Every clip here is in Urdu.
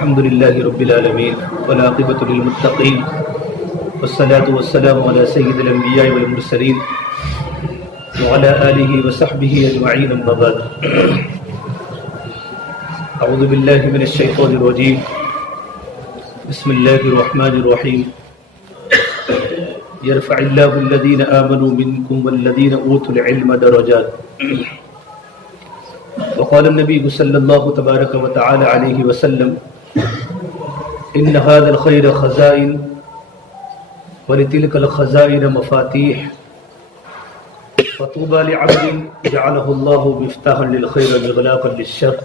الحمد لله رب العالمين والعاقبة للمتقين والصلاة والسلام على سيد الأنبياء والمرسلين وعلى آله وصحبه أجمعين أما بعد أعوذ بالله من الشيطان الرجيم بسم الله الرحمن الرحيم يرفع الله الذين آمنوا منكم والذين أوتوا العلم درجات وقال النبي صلى الله تبارك وتعالى عليه وسلم إن هذا الخير خزائن ولتلك الخزائن مفاتيح فطوبى لعبد جعله الله مفتاحا للخير مغلاقا للشر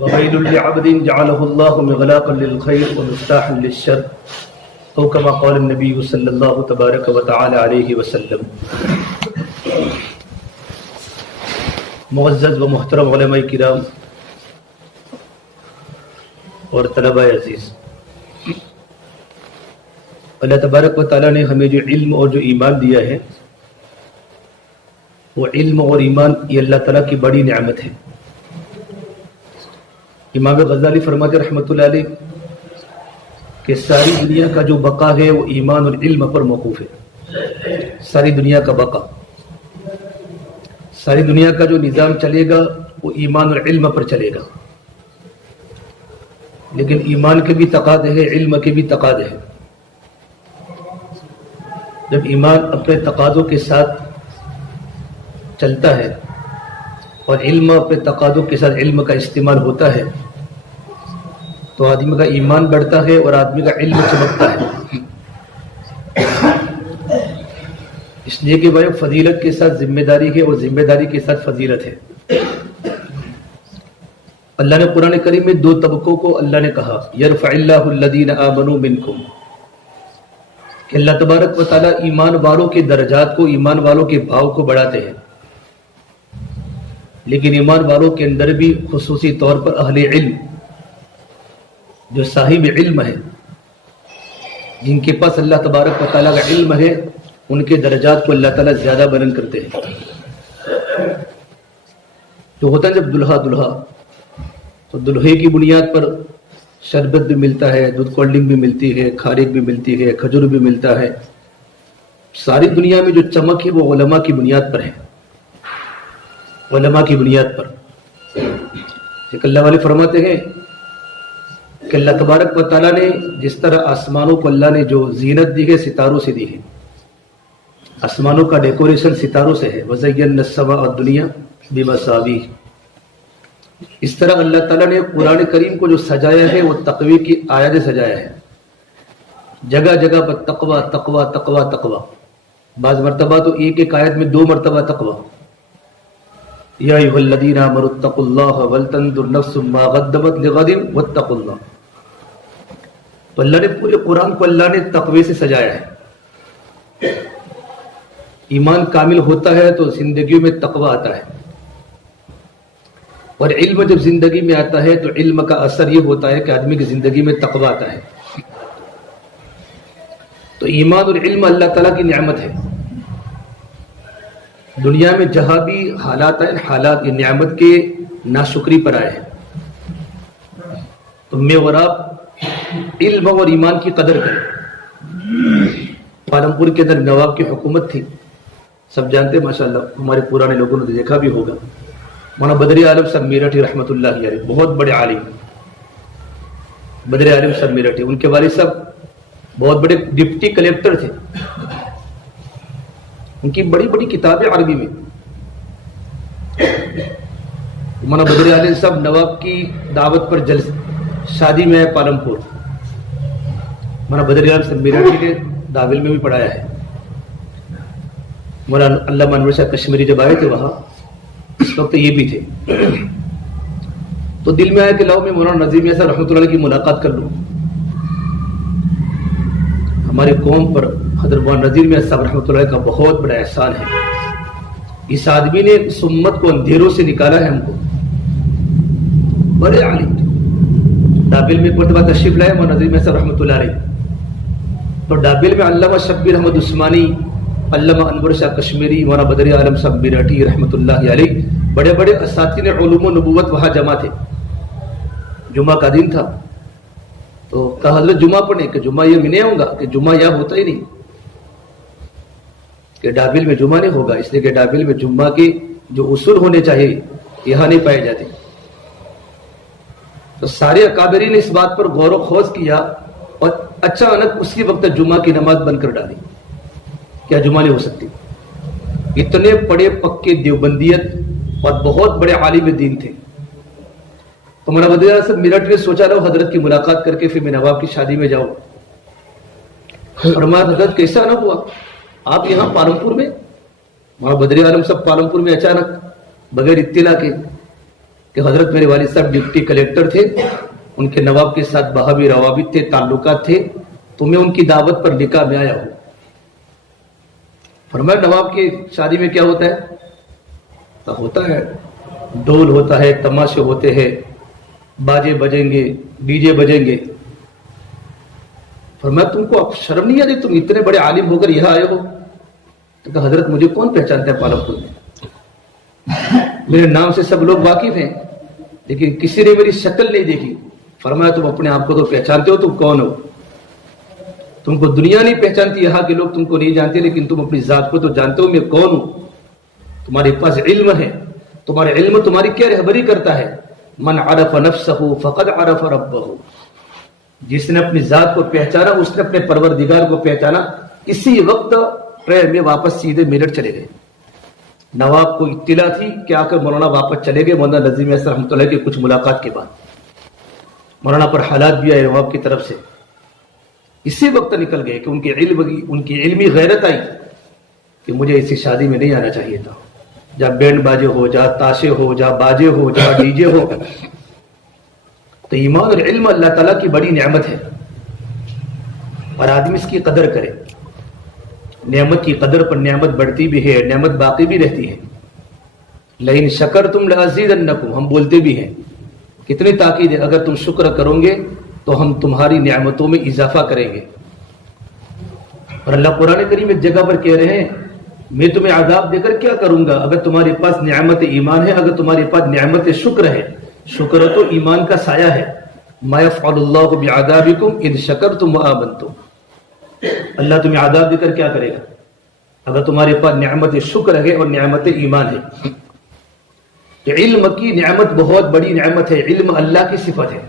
وويل لعبد جعله الله مغلاقا للخير ومفتاحا للشر أو كما قال النبي صلى الله تبارك وتعالى عليه وسلم. معزز و محترم علماء کرام اور طلباء عزیز، اللہ تبارک و تعالیٰ نے ہمیں جو علم اور جو ایمان دیا ہے، وہ علم اور ایمان یہ اللہ تعالیٰ کی بڑی نعمت ہے. امام غزالی فرماتے رحمۃ اللہ علیہ کہ ساری دنیا کا جو بقا ہے وہ ایمان اور علم پر موقوف ہے. ساری دنیا کا بقا، ساری دنیا کا جو نظام چلے گا وہ ایمان اور علم پر چلے گا. لیکن ایمان کے بھی تقاضے ہیں، علم کے بھی تقاضے ہیں. جب ایمان اپنے تقاضوں کے ساتھ چلتا ہے اور علم اپنے تقاضوں کے ساتھ علم کا استعمال ہوتا ہے تو آدمی کا ایمان بڑھتا ہے اور آدمی کا علم چمکتا ہے. اس لیے کہ بھائی فضیلت کے ساتھ ذمہ داری ہے اور ذمہ داری کے ساتھ فضیلت ہے. اللہ نے قرآن کریم میں دو طبقوں کو اللہ نے کہا، یرفع اللہ الذین آمنوا منکم، کہ اللہ تبارک و تعالیٰ ایمان والوں کے درجات کو، ایمان والوں کے بھاؤ کو بڑھاتے ہیں. لیکن ایمان والوں کے اندر بھی خصوصی طور پر اہل علم، جو صاحب علم ہے، جن کے پاس اللہ تبارک و تعالیٰ کا علم ہے، ان کے درجات کو اللہ تعالیٰ زیادہ بلند کرتے ہیں. تو ہوتا ہے جب دلہا تو دلہے کی بنیاد پر شربت بھی ملتا ہے، دودھ کولڈ ڈرنک بھی ملتی ہے، کھارک بھی ملتی ہے، کھجور بھی ملتا ہے. ساری دنیا میں جو چمک ہے وہ علماء کی بنیاد پر ہے، علماء کی بنیاد پر. ایک اللہ والے فرماتے ہیں کہ اللہ تبارک و تعالیٰ نے جس طرح آسمانوں کو اللہ نے جو زینت دی ہے ستاروں سے دی ہے، آسمانوں کا ڈیکوریشن ستاروں سے ہے. وَزَيَّنَّا السَّمَاءَ الدُّنْيَا بِمَصَابِيحَ، اس طرح اللہ تعالیٰ نے قرآن کریم کو جو سجایا ہے وہ تقوی کی آیات سجایا ہے. جگہ جگہ پر تقوی تقوی تقوی تقوی، بعض مرتبہ تو ایک ایک آیت میں 2 مرتبہ تقوی. یا ایھا الذین آمنوا اتقوا اللہ ولتنظر نفس ما قدمت لغد واتقوا اللہ. تو اللہ نے پورے قرآن کو اللہ نے تقوی سے سجایا ہے. ایمان کامل ہوتا ہے تو زندگیوں میں تقوی آتا ہے، اور علم جب زندگی میں آتا ہے تو علم کا اثر یہ ہوتا ہے کہ آدمی کی زندگی میں تقوی آتا ہے. تو ایمان اور علم اللہ تعالیٰ کی نعمت ہے. دنیا میں جہاں بھی حالات ہیں، حالات یہ نعمت کے ناشکری پر آئے ہیں. تو میں اور آپ علم اور ایمان کی قدر کریں. پالمپور کے اندر نواب کی حکومت تھی، سب جانتے ہیں ماشاءاللہ، ہمارے پرانے لوگوں نے دیکھا بھی ہوگا. مولانا بدری عالم صاحب میرٹھی رحمۃ اللہ علیہ، بہت بڑے عالم، بدری عالم صاحب میرٹھی. ان کے والد صاحب بہت بڑے ڈپٹی کلیکٹر تھے. ان کی بڑی بڑی کتابیں عربی میں. مولانا بدری عالم صاحب نواب کی دعوت پر شادی میں ہے پالمپور. مولانا بدری عالم صاحب میرٹھی نے داول میں بھی پڑھایا ہے. مولانا علامہ انور شاہ کشمیری جب آئے تھے وہاں، اس وقت یہ بھی تھے. تو دل میں آیا کہ لاؤ میں مولانا نظیم یاسر رحمۃ اللہ علیہ کی ملاقات کر لوں. ہمارے قوم پر حضرت مولانا نظیم یاسر صاحب رحمۃ اللہ علیہ کا بہت بڑا احسان ہے. اس آدمی نے اس امت کو اندھیروں سے نکالا ہے. ہم کو بڑے عالم ڈابل میں مرتبہ تشریف لائے مولانا نظیم یاسر رحمۃ اللہ علیہ. تو ڈابل میں علامہ شبیر احمد عثمانی، علامہ انور شاہ کشمیری، مولانا بدری عالم صاحب میرٹھی رحمۃ اللہ علیہ، بڑے بڑے اساتذہ علوم و نبوت وہاں جمع تھے. جمعہ کا دن تھا تو کہا حضرت جمعہ پڑھنے کہ جمعہ یہ میں نہیں آؤں گا، کہ جمعہ یہاں ہوتا ہی نہیں، کہ ڈابل میں جمعہ نہیں ہوگا، اس لیے کہ ڈابل میں جمعہ کے جو اصول ہونے چاہیے یہاں نہیں پائے جاتے۔ تو سارے اکابرین نے اس بات پر غور و خوض کیا اور اچانک اسی وقت جمعہ کی نماز بند کر ڈالی، کیا جمعہ نہیں ہو سکتی؟ اتنے بڑے پکے دیوبندیت اور بہت بڑے عالم دین تھے۔ تو مولانا بدری اعظم صاحب میرٹھ نے سوچا رہا حضرت کی ملاقات کر کے پھر میں نواب کی شادی میں جاؤں، اور ہمارا حضرت کیسا نہ ہوا آپ یہاں پالمپور میں؟ مولانا بدری اعظم صاحب پالمپور میں اچانک بغیر اطلاع کے کہ حضرت میرے والد صاحب ڈپٹی کلیکٹر تھے، ان کے نواب کے ساتھ باہمی روابط تھے، تعلقات تھے، تو میں ان کی دعوت پر نکاح میں آیا ہوں۔ فرمایا نواب کی شادی میں کیا ہوتا ہے؟ تو ہوتا ہے ڈول ہوتا ہے، تماشے ہوتے ہیں، باجے بجیں گے، ڈی جے بجیں گے۔ فرمایا تم کو اب شرم نہیں آتی؟ تم اتنے بڑے عالم ہو کر یہاں آئے ہو؟ تو کہا حضرت مجھے کون پہچانتا ہے پالمپور میں؟ میرے نام سے سب لوگ واقف ہیں لیکن کسی نے میری شکل نہیں دیکھی۔ فرمایا تم اپنے آپ کو تو پہچانتے ہو، تم کون ہو؟ تم کو دنیا نہیں پہچانتی، یہاں کے لوگ تم کو نہیں جانتے، لیکن تم اپنی ذات کو تو جانتے ہو میں کون ہوں۔ تمہارے پاس علم ہے، تمہارا علم تمہاری کیا رہبری کرتا ہے؟ من عرف نفسہ فقد عرف ربہ، جس نے اپنی ذات کو پہچانا اس نے اپنے پروردگار کو پہچانا۔ اسی وقت ٹرین میں واپس سیدھے میرٹھ چلے گئے۔ نواب کو اطلاع تھی کہ آ کر مولانا واپس چلے گئے مولانا نظیم احسن رحمۃ اللہ کی کچھ ملاقات کے بعد۔ مولانا پر حالات بھی آئے نواب کی طرف سے، اسی وقت نکل گئے کہ ان کی علمی غیرت آئی کہ مجھے اسی شادی میں نہیں آنا چاہیے تھا، جہاں بینڈ باجے ہو، جہاں تاشے ہو، جہاں باجے ہو، جہاں ڈی جے ہو۔ تو ایمان اور علم اللہ تعالیٰ کی بڑی نعمت ہے اور آدمی اس کی قدر کرے۔ نعمت کی قدر پر نعمت بڑھتی بھی ہے، نعمت باقی بھی رہتی ہے۔ لئن شکرتم لازیدنکم، ہم بولتے بھی ہیں، کتنی تاکید ہے، اگر تم شکر کرو گے تو ہم تمہاری نعمتوں میں اضافہ کریں گے۔ اور اللہ قرآن کریم ایک جگہ پر کہہ رہے ہیں میں تمہیں عذاب دے کر کیا کروں گا اگر تمہارے پاس نعمت ایمان ہے، اگر تمہارے پاس نعمت شکر ہے۔ شکر تو ایمان کا سایہ ہے۔ ما یفعل اللہ بعذابکم ان شکرتم وآمنتم، اللہ تمہیں عذاب دے کر کیا کرے گا اگر تمہارے پاس نعمت شکر ہے اور نعمت ایمان ہے۔ کہ علم کی نعمت بہت بڑی نعمت ہے، علم اللہ کی صفت ہے۔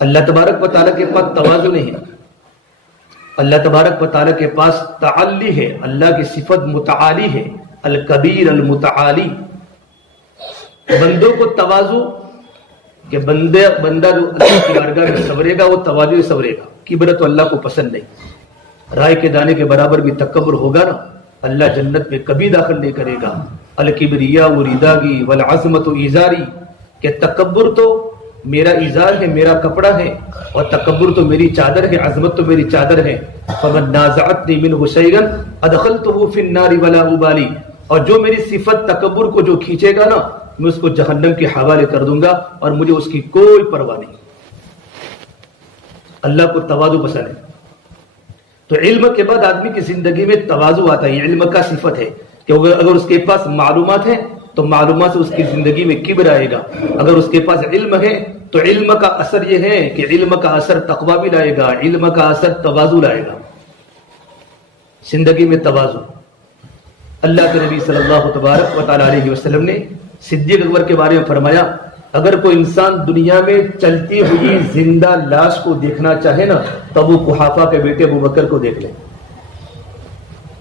اللہ تبارک و تعالیٰ کے پاس تواضع نہیں ہے، اللہ تبارک و تعالیٰ کے پاس تعالی ہے، اللہ کی صفت متعالی ہے، الکبیر المتعالی۔ بندوں کو تواضع کہ بندہ جو اللہ کی بارگاہ میں سورے گا وہ تواضع سورے گا، کبر تو اللہ کو پسند نہیں۔ رائے کے دانے کے برابر بھی تکبر ہوگا نا، اللہ جنت میں کبھی داخل نہیں کرے گا۔ الکبریاء رداگی والعظمت ایزاری، کہ تکبر تو میرا ایزار ہے، میرا کپڑا ہے، اور تکبر تو میری چادر ہے، عظمت تو میری چادر ہے۔ فمن نازعتنی منہ شیئا ادخلتہ فی النار ولا ابالی، اور جو میری صفت تکبر کو جو کھینچے گا نا میں اس کو جہنم کے حوالے کر دوں گا اور مجھے اس کی کوئی پرواہ نہیں۔ اللہ کو تواضع پسند ہے۔ تو علم کے بعد آدمی کی زندگی میں تواضع آتا ہے، یہ علم کا صفت ہے کہ اگر اس کے پاس معلومات ہیں تو معلومات سے اس کی زندگی میں کبر آئے گا، اگر اس کے پاس علم ہے تو علم کا اثر یہ ہے کہ علم کا اثر تقوی بھی لائے گا، علم کا اثر تواضع لائے گا۔ زندگی میں تواضع۔ اللہ کے نبی صلی اللہ تبارک و تعالی علیہ وسلم نے صدیق اکبر کے بارے میں فرمایا اگر کوئی انسان دنیا میں چلتی ہوئی زندہ لاش کو دیکھنا چاہے نا تب وہ قحافہ کے بیٹے ابو بکر کو دیکھ لے۔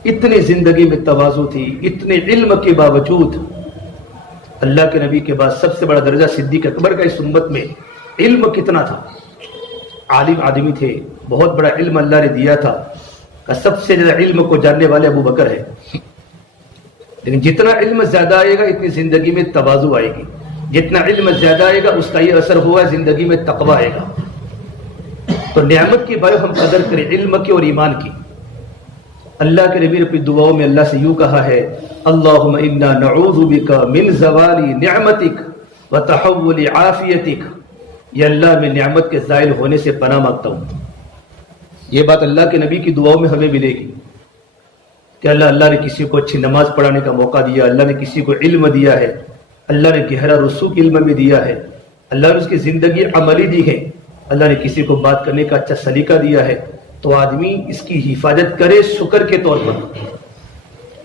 اتنی زندگی میں تواضع تھی، اتنے علم کے باوجود۔ اللہ کے نبی کے بعد سب سے بڑا درجہ صدیق اکبر کا اس امت میں۔ علم کتنا تھا، عالم آدمی تھے، بہت بڑا علم اللہ نے دیا تھا۔ سب سے زیادہ علم کو جاننے والے ابو بکر ہے، لیکن جتنا علم زیادہ آئے گا اتنی زندگی میں تواضع آئے گی، جتنا علم زیادہ آئے گا اس کا یہ اثر ہوا زندگی میں تقوی آئے گا۔ تو نعمت کی بڑے ہم قدر کریں، علم کی اور ایمان کی۔ اللہ کے نبی اپنی دعاؤں میں اللہ سے یوں کہا ہے اللہم انا نعوذ بک من زوال نعمتک وتحول عافیتک، یا اللہ میں نعمت کے زائل ہونے سے پناہ مانگتا ہوں۔ یہ بات اللہ کے نبی کی دعاؤں میں ہمیں ملے گی کہ اللہ نے کسی کو اچھی نماز پڑھانے کا موقع دیا، اللہ نے کسی کو علم دیا ہے، اللہ نے گہرا رسوخ علم بھی دیا ہے، اللہ نے اس کی زندگی عملی دی ہے. اللہ نے کسی کو بات کرنے کا اچھا سلیقہ دیا ہے تو آدمی اس کی حفاظت کرے شکر کے طور پر.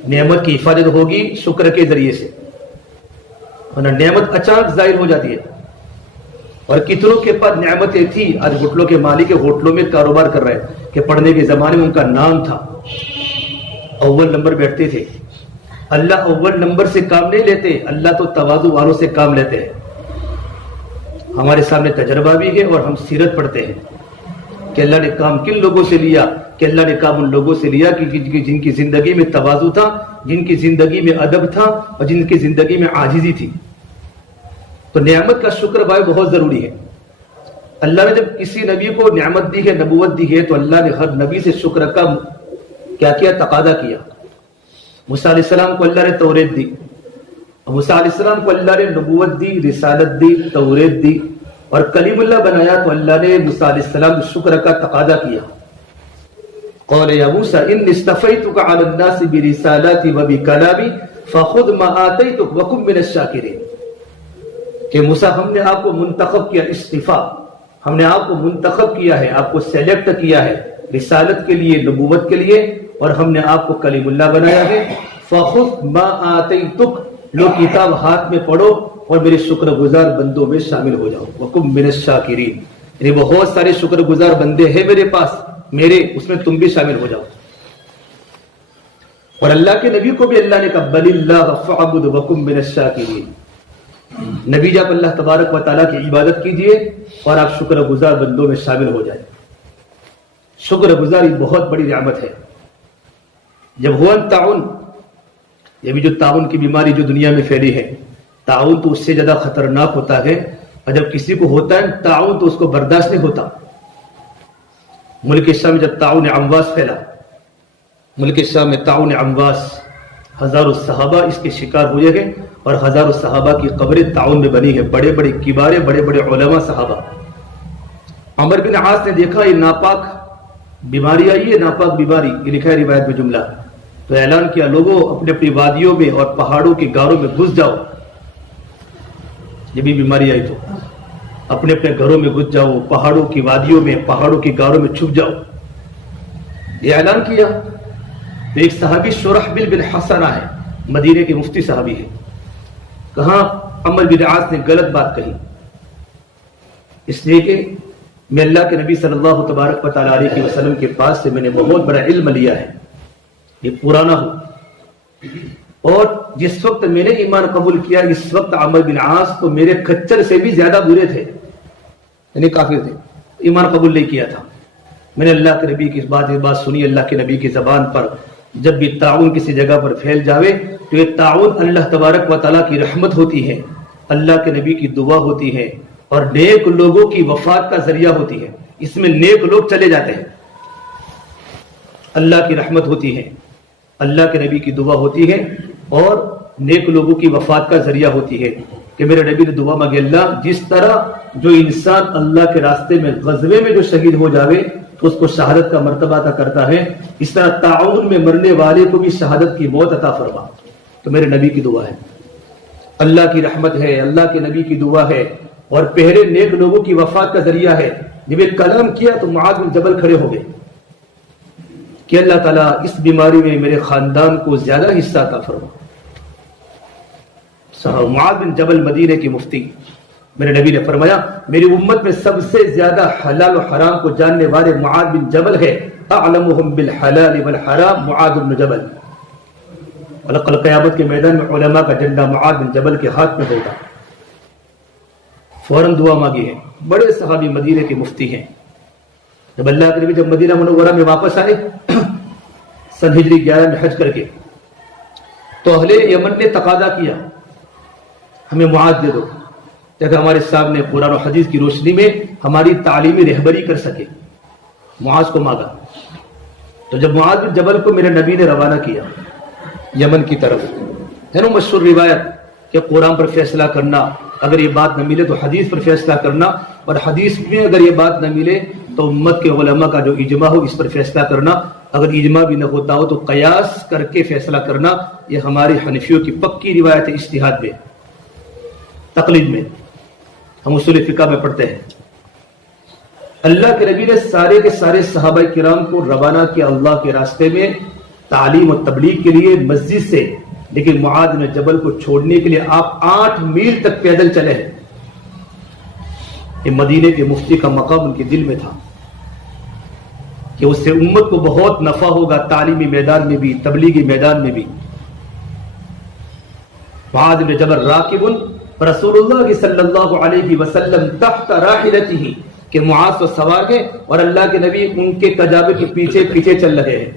نعمت کی حفاظت ہوگی شکر کے ذریعے سے، ورنہ نعمت اچانک ظاہر ہو جاتی ہے. اور کتنوں کے پاس نعمتیں تھی، آج ہوٹلوں کے مالک ہوٹلوں میں کاروبار کر رہے ہیں کہ پڑھنے کے زمانے میں ان کا نام تھا، اول نمبر بیٹھتے تھے. اللہ اول نمبر سے کام نہیں لیتے، اللہ تو تواضع والوں سے کام لیتے ہیں. ہمارے سامنے تجربہ بھی ہے اور ہم سیرت پڑھتے ہیں کہ اللہ نے کام کن لوگوں سے لیا، کہ اللہ نے کام ان لوگوں سے لیا کہ جن کی زندگی میں تواضع تھا، جن کی زندگی میں ادب تھا اور جن کی زندگی میں عاجزی تھی. تو نعمت کا شکر بھائی بہت ضروری ہے. اللہ نے جب کسی نبی کو نعمت دی ہے، نبوت دی ہے، تو اللہ نے ہر نبی سے شکر کا کیا کیا تقاضا کیا. موسیٰ علیہ السلام کو اللہ نے توریت دی، موسیٰ علیہ السلام کو اللہ نے نبوت دی، رسالت دی، توریت دی اور کلیم اللہ بنایا. تو اللہ نے موسیٰ علیہ السلام شکر کا تقاضا کیا. قال یا موسیٰ انی اصطفیتک علی الناس برسالاتی وبکلامی فخذ ما آتیتک وکن من الشاکرین. کہ موسیٰ ہم نے آپ کو منتخب کیا، استفا، ہم نے آپ کو منتخب کیا ہے، آپ کو سیلیکٹ کیا ہے رسالت کے لیے، نبوت کے لیے، اور ہم نے آپ کو کلیم اللہ بنایا ہے. فخذ ما آتیتک، لو کتاب ہاتھ میں پڑھو اور میرے شکر گزار بندوں میں شامل ہو جاؤ. وکم من الشاکرین، یعنی بہت سارے شکر گزار بندے ہیں میرے پاس، میرے اس میں تم بھی شامل ہو جاؤ. اور اللہ کے نبی کو بھی اللہ نے کہا بل اللہ فاعبد وکم من الشاکرین. نبی جب اللہ تبارک و تعالیٰ کی عبادت کیجئے اور آپ شکر گزار بندوں میں شامل ہو جائیں. شکر گزاری بہت بڑی نعمت ہے. جب ہوا تعاون، یہ بھی جو تعاون کی بیماری جو دنیا میں پھیلی ہے، تعاون تو اس سے زیادہ خطرناک ہوتا ہے. اور جب کسی کو ہوتا ہے تعاون تو اس کو برداشت نہیں ہوتا. ملک شام میں جب تعاون امواس پھیلا، ملک شام میں تعاون امواس، ہزاروں صحابہ اس کے شکار ہوئے ہیں اور ہزاروں صحابہ کی قبریں تعاون میں بنی ہے. بڑے بڑے کبارے، بڑے بڑے علماء صحابہ. عمر بن عاص نے دیکھا یہ ناپاک بیماری آئی ہے، ناپاک بیماری، یہ لکھا ہے روایت میں جملہ. تو اعلان کیا لوگوں اپنے اپنی وادیوں میں اور پہاڑوں کے غاروں میں گھس جاؤ. جب بھی بیماری آئی تو اپنے اپنے گھروں میں گھس جاؤ، پہاڑوں کی وادیوں میں، پہاڑوں کے غاروں میں چھپ جاؤ، یہ اعلان کیا. تو ایک صحابی شرحبیل بن حسنہ ہے، مدینے کے مفتی صحابی ہے. کہاں عمر بن عاص نے غلط بات کہی، اس لیے کہ میں اللہ کے نبی صلی اللہ تبارک و تعالیٰ علیہ وسلم کے پاس سے میں نے بہت بڑا علم لیا ہے، یہ پرانا ہو. اور جس وقت میں نے ایمان قبول کیا اس وقت عمر بن عاص تو میرے کچر سے بھی زیادہ برے تھے، یعنی کافر تھے، ایمان قبول نہیں کیا تھا. میں نے اللہ کے نبی کی اس بات سنی، اللہ کے نبی کی زبان پر جب بھی تعاون کسی جگہ پر پھیل جاوے تو یہ تعاون اللہ تبارک و تعالیٰ کی رحمت ہوتی ہے، اللہ کے نبی کی دعا ہوتی ہے اور نیک لوگوں کی وفات کا ذریعہ ہوتی ہے. اس میں نیک لوگ چلے جاتے ہیں، اللہ کی رحمت ہوتی ہے، اللہ کے نبی کی دعا ہوتی ہے اور نیک لوگوں کی وفات کا ذریعہ ہوتی ہے. کہ میرے نبی نے دعا مانگی اللہ جس طرح جو انسان اللہ کے راستے میں غزوے میں جو شہید ہو جاوے تو اس کو شہادت کا مرتبہ عطا کرتا ہے، اس طرح تعاون میں مرنے والے کو بھی شہادت کی موت عطا فرما. تو میرے نبی کی دعا ہے، اللہ کی رحمت ہے، اللہ کے نبی کی دعا ہے اور پہلے نیک لوگوں کی وفات کا ذریعہ ہے. جب یہ کلام کیا تو معاذ بن جبل کھڑے ہو گئے کہ اللہ تعالیٰ اس بیماری میں میرے خاندان کو زیادہ حصہ عطا فرما. معاذ بن جبل مدینے کے مفتی، میرے نبی نے فرمایا میری امت میں سب سے زیادہ حلال و حرام کو جاننے والے معاذ بن جبل ہے. اعلمهم بالحلال والحرام معاذ بن جبل. اور کل قیامت کے میدان میں علماء کا جھنڈا معاذ بن جبل کے ہاتھ میں ہوگا. فوراً دعا مانگی ہے. بڑے صحابی مدینے کے مفتی ہیں. جب اللہ کے نبی جب مدینہ منورہ میں واپس آئے سن ہجری 11 میں حج کر کے تو اہل یمن نے تقاضا کیا ہمیں معاذ دے دو تاکہ ہمارے سامنے قرآن و حدیث کی روشنی میں ہماری تعلیمی رہبری کر سکے. معاذ کو مانگا. تو جب معاذ بن جبل کو میرے نبی نے روانہ کیا یمن کی طرف، ہے نا مشہور روایت کہ قرآن پر فیصلہ کرنا، اگر یہ بات نہ ملے تو حدیث پر فیصلہ کرنا، اور حدیث میں اگر یہ بات نہ ملے تو امت کے علماء کا جو اجماع ہو اس پر فیصلہ کرنا، اگر اجماع بھی نہ ہوتا ہو تو قیاس کر کے فیصلہ کرنا. یہ ہماری حنفیوں کی پکی روایت ہے اجتہاد میں، تقلید میں. ہم اصول فقہ میں پڑھتے ہیں اللہ کے نبی نے سارے کے سارے صحابہ کرام کو روانہ کیا اللہ کے راستے میں تعلیم و تبلیغ کے لیے مسجد سے، لیکن معاذ بن جبل کو چھوڑنے کے لیے آپ 8 میل تک پیدل چلے ہیں۔ یہ مدینے کے مفتی کا مقام ان کے دل میں تھا کہ اس سے امت کو بہت نفع ہوگا، تعلیمی میدان میں بھی، تبلیغی میدان میں بھی۔ معاذ بن جبل راکب رسول اللہ صلی اللہ علیہ وسلم تحت راحلتہ، کہ معاذ تو سوار ہیں اور اللہ کے نبی ان کے کجاوے کے پیچھے پیچھے چل رہے ہیں،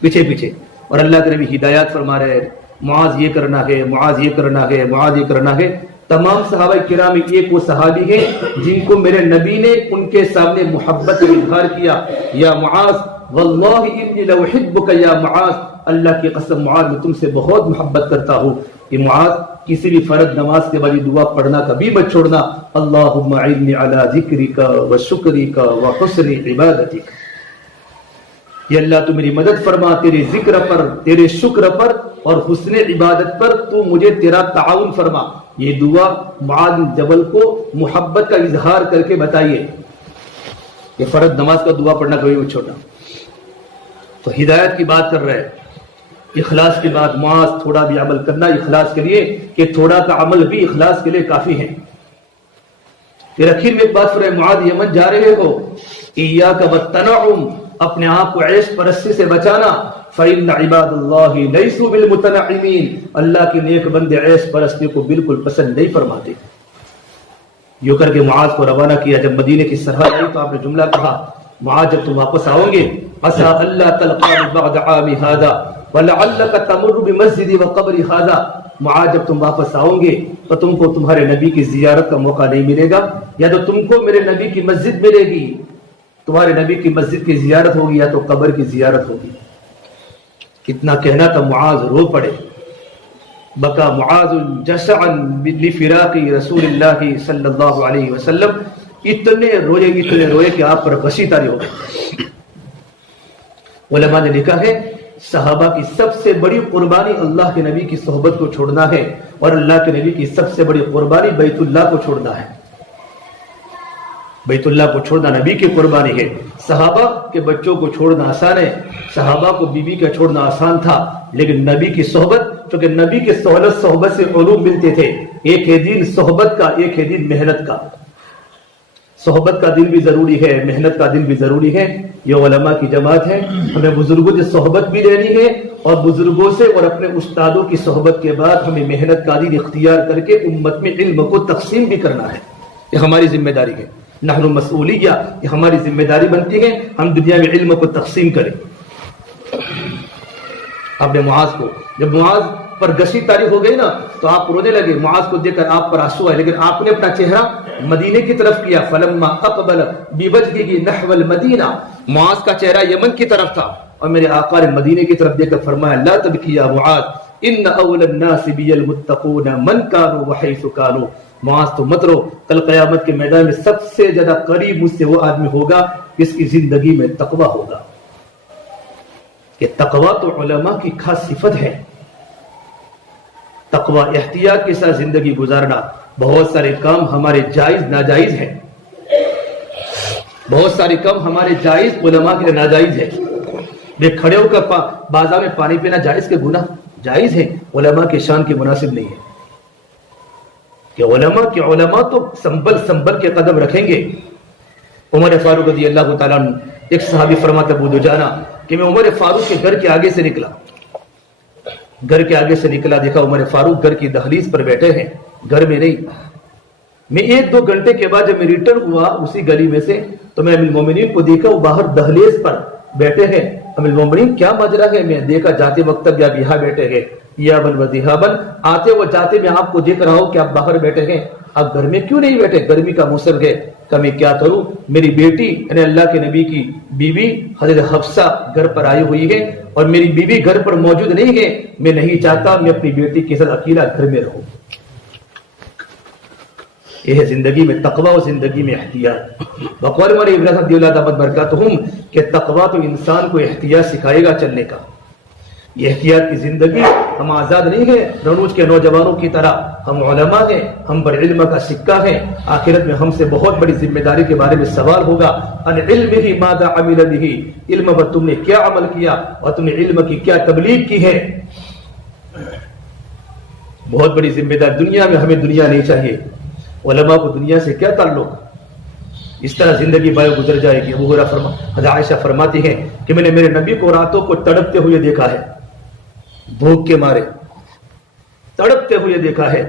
پیچھے پیچھے، اور اللہ کے نبی ہدایات فرما رہے ہیں، معاذ یہ کرنا ہے، معاذ یہ کرنا ہے، معاذ یہ کرنا ہے۔ تمام صحابہ کرام میں ایک وہ صحابی ہیں جن کو میرے نبی نے ان کے سامنے محبت کا اظہار کیا، یا معاذ واللہ انی لأحبک یا معاذ، اللہ کی قسم معاذ میں تم سے بہت محبت کرتا ہوں۔ کہ معاذ کسی بھی فرض نماز کے بعد دعا پڑھنا کبھی مت چھوڑنا، اللہم اعنی علی ذکرک وشکرک وحسن عبادتک، یا اللہ تو میری مدد فرما تیرے ذکر پر، تیرے شکر پر اور حسن عبادت پر، تو مجھے تیرا تعاون فرما۔ یہ دعا معاذ بن جبل کو محبت کا اظہار کر کے بتائیے کہ فرض نماز کا دعا پڑھنا کبھی مت چھوڑنا۔ تو ہدایت کی بات کر رہے ہیں، اخلاص کی بات، معاذ تھوڑا بھی عمل کرنا اخلاص کے لیے، کہ تھوڑا کا عمل بھی اخلاص کے لیے کافی ہے۔ پھر اخیر میں ایک بات فرمائے، معاذ یمن جا رہے ہو، ایاک والتنعم، اپنے آپ کو عیش پرستی سے بچانا، فإن عباد اللہ لیسوا بالمتنعمین، اللہ کے نیک بندے عیش پرستی کو بالکل پسند نہیں فرماتے۔ یوں کر کے معاذ کو روانہ کیا۔ جب مدینے کی سرحد آئی تو آپ نے جملہ کہا، معاذ جب تم واپس آؤ گے، عسى الا تلقاني بعد عام هذا ولعلك تمر بمسجدي وقبري هذا، معاذ جب تم واپس آؤ گے تو تم کو تمہارے نبی کی زیارت کا موقع نہیں ملے گا، یا تو تم کو میرے نبی کی مسجد ملے گی، تمہارے نبی کی مسجد کی زیارت ہوگی، یا تو قبر کی زیارت ہوگی۔ کتنا کہنا تھا، معاذ رو پڑے، بکا معاذ جشعا لفراق رسول اللہ صلی اللہ علیہ وسلم، اتنے روئے کہ آپ پر غشی طاری ہو گئی۔ علماء نے لکھا ہے صحابہ کی سب سے بڑی قربانی اللہ کے نبی کی صحبت کو چھوڑنا ہے، اور اللہ کے نبی کی سب سے بڑی قربانی بیت اللہ کو چھوڑنا ہے۔ بیت اللہ کو چھوڑنا نبی کی قربانی ہے۔ صحابہ کے بچوں کو چھوڑنا آسان ہے، صحابہ کو بیوی کا چھوڑنا آسان تھا، لیکن نبی کی صحبت، چونکہ نبی کے صحبت سے علوم ملتے تھے، ایک ہے دین صحبت کا، ایک ہے دین محنت کا۔ صحبت کا دن بھی ضروری ہے، محنت کا دن بھی ضروری ہے۔ یہ علماء کی جماعت ہے، ہمیں بزرگوں سے صحبت بھی لینی ہے، اور بزرگوں سے اور اپنے استادوں کی صحبت کے بعد ہمیں محنت کا دن اختیار کر کے امت میں علم کو تقسیم بھی کرنا ہے۔ یہ ہماری ذمہ داری ہے، نحن مسئولیہ، یہ ہماری ذمہ داری بنتی ہے، ہم دنیا میں علم کو تقسیم کریں۔ آپ نے معاذ کو، جب معاذ پر گشی طاری ہو گئی نا تو آپ رونے لگے، معاذ کو دیکھ کر آپ پر آنسو آئے، لیکن آپ نے اپنا چہرہ مدینے کی طرف کیا۔ فلما اقبل بوجهه نحو المدینہ، معاذ کا چہرہ یمن کی طرف تھا، اور میرے آقا نے مدینے کی طرف دیکھ کر فرمایا، لا تبکی یا معاذ ان اول الناس بی المتقون من كانوا وحیث كانوا، معاذ تو مت رو، کل قیامت کے میدان میں سب سے زیادہ قریب مجھ سے وہ آدمی ہوگا جس کی زندگی میں تقوی ہوگا۔ کہ تقوی تو علماء کی خاص صفت ہے، تقوی احتیاط کے ساتھ زندگی گزارنا۔ بہت سارے کام ہمارے جائز ناجائز ہیں، بہت سارے کام ہمارے جائز علماء کے لیے ناجائز ہے۔ بے کھڑے ہو کر بازار میں پانی پینا جائز کے گناہ جائز ہے، علماء کے شان کے مناسب نہیں ہے۔ کہ علماء تو سنبل کے قدم رکھیں گے۔ عمر فاروق رضی اللہ تعالیٰ عنہ، ایک صحابی فرماتے ابو دجانہ کہ میں عمر فاروق کے گھر کے آگے سے نکلا، دیکھا عمر فاروق گھر کی دہلیز پر بیٹھے ہیں، گھر میں نہیں۔ میں 1-2 گھنٹے کے بعد جب میں ریٹرن ہوا اسی گلی میں سے تو میں امیر المومنین کو دیکھا، وہ باہر دہلیز پر بیٹھے ہیں۔ امیر المومنین کیا ماجرا ہے؟ میں دیکھا جاتے وقت تک اب یہاں بیٹھے ہیں، یا بن وذہابن، آتے و جاتے میں آپ کو دیکھ رہا ہوں کہ آپ باہر بیٹھے ہیں، آپ گھر میں کیوں نہیں بیٹھے؟ گرمی کا موسم ہے۔ کہ میں کیا کروں، میری بیٹی یعنی اللہ کے نبی کی بیوی حضرت حفصہ گھر پر آئی ہوئی ہے، اور میری بیوی گھر پر موجود نہیں ہے، میں نہیں چاہتا میں اپنی بیٹی کے ساتھ اکیلا گھر میں رہوں۔ یہ ہے زندگی میں تقوی اور زندگی میں احتیاط۔ بقول مولانا ابراہیم رضی اللہ عنہ برکاتہم کہ تقوی تو انسان کو احتیاط سکھائے گا چلنے کا۔ یہ احتیاط کی زندگی، ہم آزاد نہیں ہیں رنوج کے نوجوانوں کی طرح، ہم علماء ہیں، ہم پر علم کا سکہ ہیں. آخرت میں ہم سے بہت بڑی ذمہ داری کے بارے میں سوال ہوگا. ان علمہ ماذا عمل بہ، علم پر تم نے کیا عمل کیا اور تم نے علم کی کیا تبلیغ کی ہے. بہت بڑی ذمہ داری. دنیا میں ہمیں دنیا نہیں چاہیے. علماء کو دنیا سے کیا تعلق؟ اس طرح زندگی بایو گزر جائے گی. ابو ہریرہ حضرت عائشہ فرماتی ہیں کہ میں نے میرے نبی کو راتوں کو تڑپتے ہوئے دیکھا ہے، بھوک کے مارے تڑپتے ہوئے دیکھا ہے.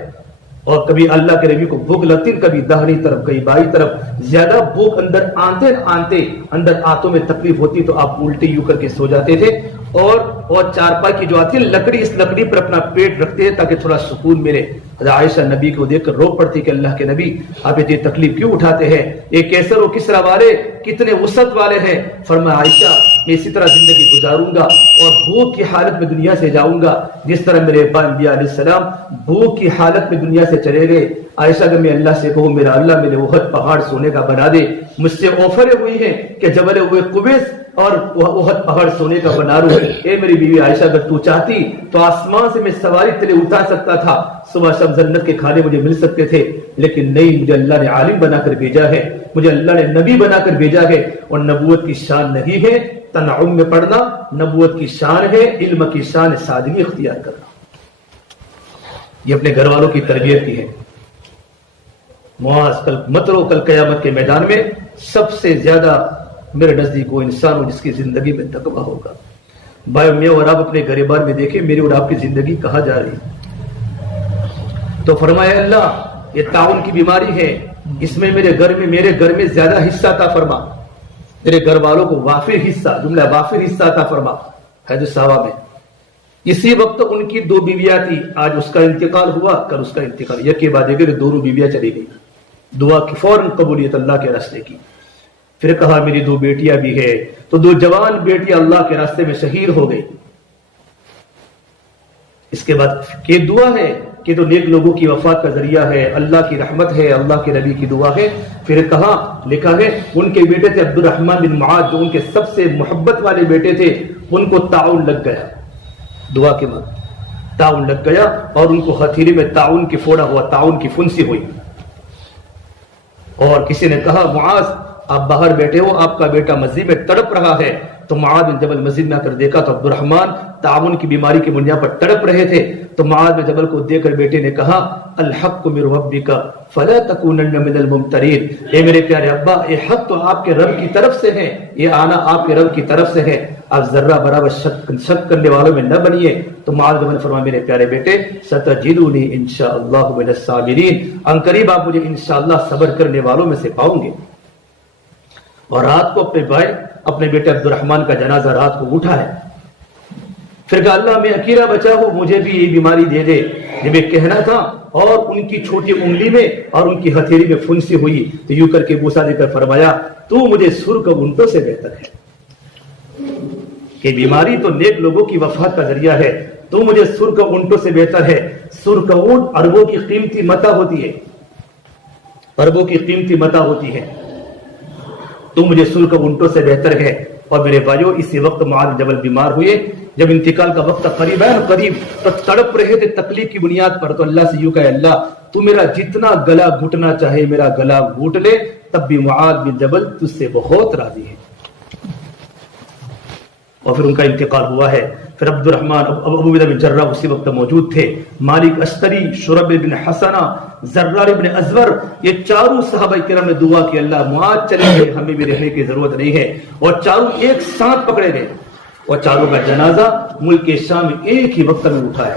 اور کبھی اللہ کے نبی کو بھوک لگتی، کبھی داہنی طرف کبھی بائیں طرف. زیادہ بھوک اندر آنتے اندر آنتوں میں تکلیف ہوتی تو آپ الٹی یوں کر کے سو جاتے تھے. اور چارپائی کی جو آتی ہے لکڑی، اس لکڑی پر اپنا پیٹ رکھتے ہیں تاکہ تھوڑا سکون ملے. حضرت عائشہ نبی کو دیکھ کر رو پڑتی کہ اللہ کے نبی آپ اتنی تکلیف کیوں اٹھاتے ہیں؟ یہ کیسر و کسرا والے کتنے وسعت والے ہیں. فرمایا عائشہ میں اسی طرح زندگی گزاروں گا اور بھوک کی حالت میں دنیا سے جاؤں گا جس طرح میرے ابا انبیاء علیہ السلام بھوک کی حالت میں دنیا سے چلے گئے. عائشہ اگر میں اللہ سے کہوں میرا اللہ میرے احد پہاڑ سونے کا بنا دے، مجھ سے آفریں ہوئی ہیں کہ جبل قبیس اور احد پہاڑ سونے کا بنا رہا ہے. اے میری بیوی عائشہ اگر تو چاہتی تو آسمان سے میں سواری تلے اتار سکتا تھا، صبح شب جنت کے کھانے مجھے مل سکتے تھے، لیکن نہیں، مجھے اللہ نے عالم بنا کر بھیجا ہے، مجھے اللہ نے نبی بنا کر بھیجا ہے. اور نبوت کی شان نہیں ہے تنعم میں پڑھنا، نبوت کی شان ہے علم کی شان سادگی اختیار کرنا. یہ اپنے گھر والوں کی تربیت کی ہے. معاذ کل مت رو، کل قیامت کے میدان میں سب سے زیادہ میرے نزدیک وہ انسان ہو جس کی زندگی میں تقویٰ ہوگا. بھائی میں اور آپ اپنے گھر بار میں دیکھیں میری اور آپ کی زندگی کہاں جا رہی. تو فرمایا اللہ یہ تعاون کی بیماری ہے، اس میں میرے گھر میں زیادہ حصہ عطا فرما، میرے گھر والوں کو وافر حصہ، جملہ وافر حصہ عطا فرما. حدیث صحابہ میں اسی وقت ان کی 2 بیویاں تھی، آج اس کا انتقال ہوا، کل اس کا انتقال، یک کے بعد ایک دونوں بیویاں چلی گئی. دعا کی فوراً قبولیت اللہ کے راستے کی. پھر کہا میری 2 بیٹیاں بھی ہے، تو 2 جوان بیٹیاں اللہ کے راستے میں شہید ہو گئی. اس کے بعد کہ دعا ہے کہ تو نیک لوگوں کی وفات کا ذریعہ ہے، اللہ کی رحمت ہے، اللہ کے نبی کی دعا ہے. پھر کہا لکھا ہے ان کے بیٹے تھے عبد الرحمن بن معاذ جو ان کے سب سے محبت والے بیٹے تھے، ان کو تعاون لگ گیا. دعا کے بعد تعاون لگ گیا اور ان کو ہتھیلی میں تعاون کی پھوڑا ہوا، تعاون کی پھنسی ہوئی. اور کسی نے کہا معاذ آپ باہر بیٹھے ہو، آپ کا بیٹا مسجد میں تڑپ رہا ہے. تو معاذ بن جبل مسجد میں آ کر دیکھا تو عبد الرحمن تعاون کی بیماری کی بنیاد پر تڑپ رہے تھے. تو معاذ بن جبل کو دیکھ کر بیٹے نے کہا الحق من ربک فلا تکونن من الممترین. اے میرے پیارے ابا یہ حق تو آپ کے رب کی طرف سے ہے، یہ آنا آپ کے رب کی طرف سے ہے، آپ ذرہ برابر شک کرنے والوں میں نہ بنیے. تو معاذ بن فرمایا میرے پیارے بیٹے ستجدونی انشاءاللہ من الصابرین، ان قریب آپ مجھے انشاءاللہ صبر کرنے والوں میں سے پاؤں گے. اور رات کو اپنے بیٹے عبد الرحمن کا جنازہ رات کو اٹھا ہے. پھر کہا اللہ میں اکیلا بچا ہوں، مجھے بھی یہ بیماری دے دے. جب یہ کہنا تھا اور ان کی چھوٹی انگلی میں اور ان کی ہتھیلی میں پھنسی ہوئی تو یوں کر کے بوسا دے کر فرمایا تو مجھے سرخ اونٹوں سے بہتر ہے. کہ بیماری تو نیک لوگوں کی وفات کا ذریعہ ہے، تو مجھے سرخ اونٹوں سے بہتر ہے. سرخ اونٹ اربوں کی قیمتی متاع ہوتی ہے، اربوں کی قیمتی متاع ہوتی ہے، تو مجھے سرخ اونٹوں سے بہتر ہے. اور میرے بھائیوں اسی وقت معاذ جبل بیمار ہوئے، جب انتقال کا وقت قریب ہے قریب تو تڑپ رہے تھے تکلیف کی بنیاد پر. تو اللہ سے یوں کہے اللہ تو میرا جتنا گلا گھٹنا چاہے میرا گلا گھوٹ لے، تب بھی معاذ بن جبل تجھ سے بہت راضی ہے. اور پھر ان کا انتقال ہوا ہے. پھر عبد الرحمن ابو عبیدہ بن جراح اسی وقت موجود تھے، مالک اشتری، شرب بن حسنہ، زرار بن ازور، یہ چاروں صحابہ کرام نے دعا کی اللہ معاذ چلے گئے، ہمیں بھی رہنے کی ضرورت نہیں ہے. اور چاروں ایک ساتھ پکڑے گئے اور چاروں کا جنازہ ملک شام میں ایک ہی وقت میں اٹھایا.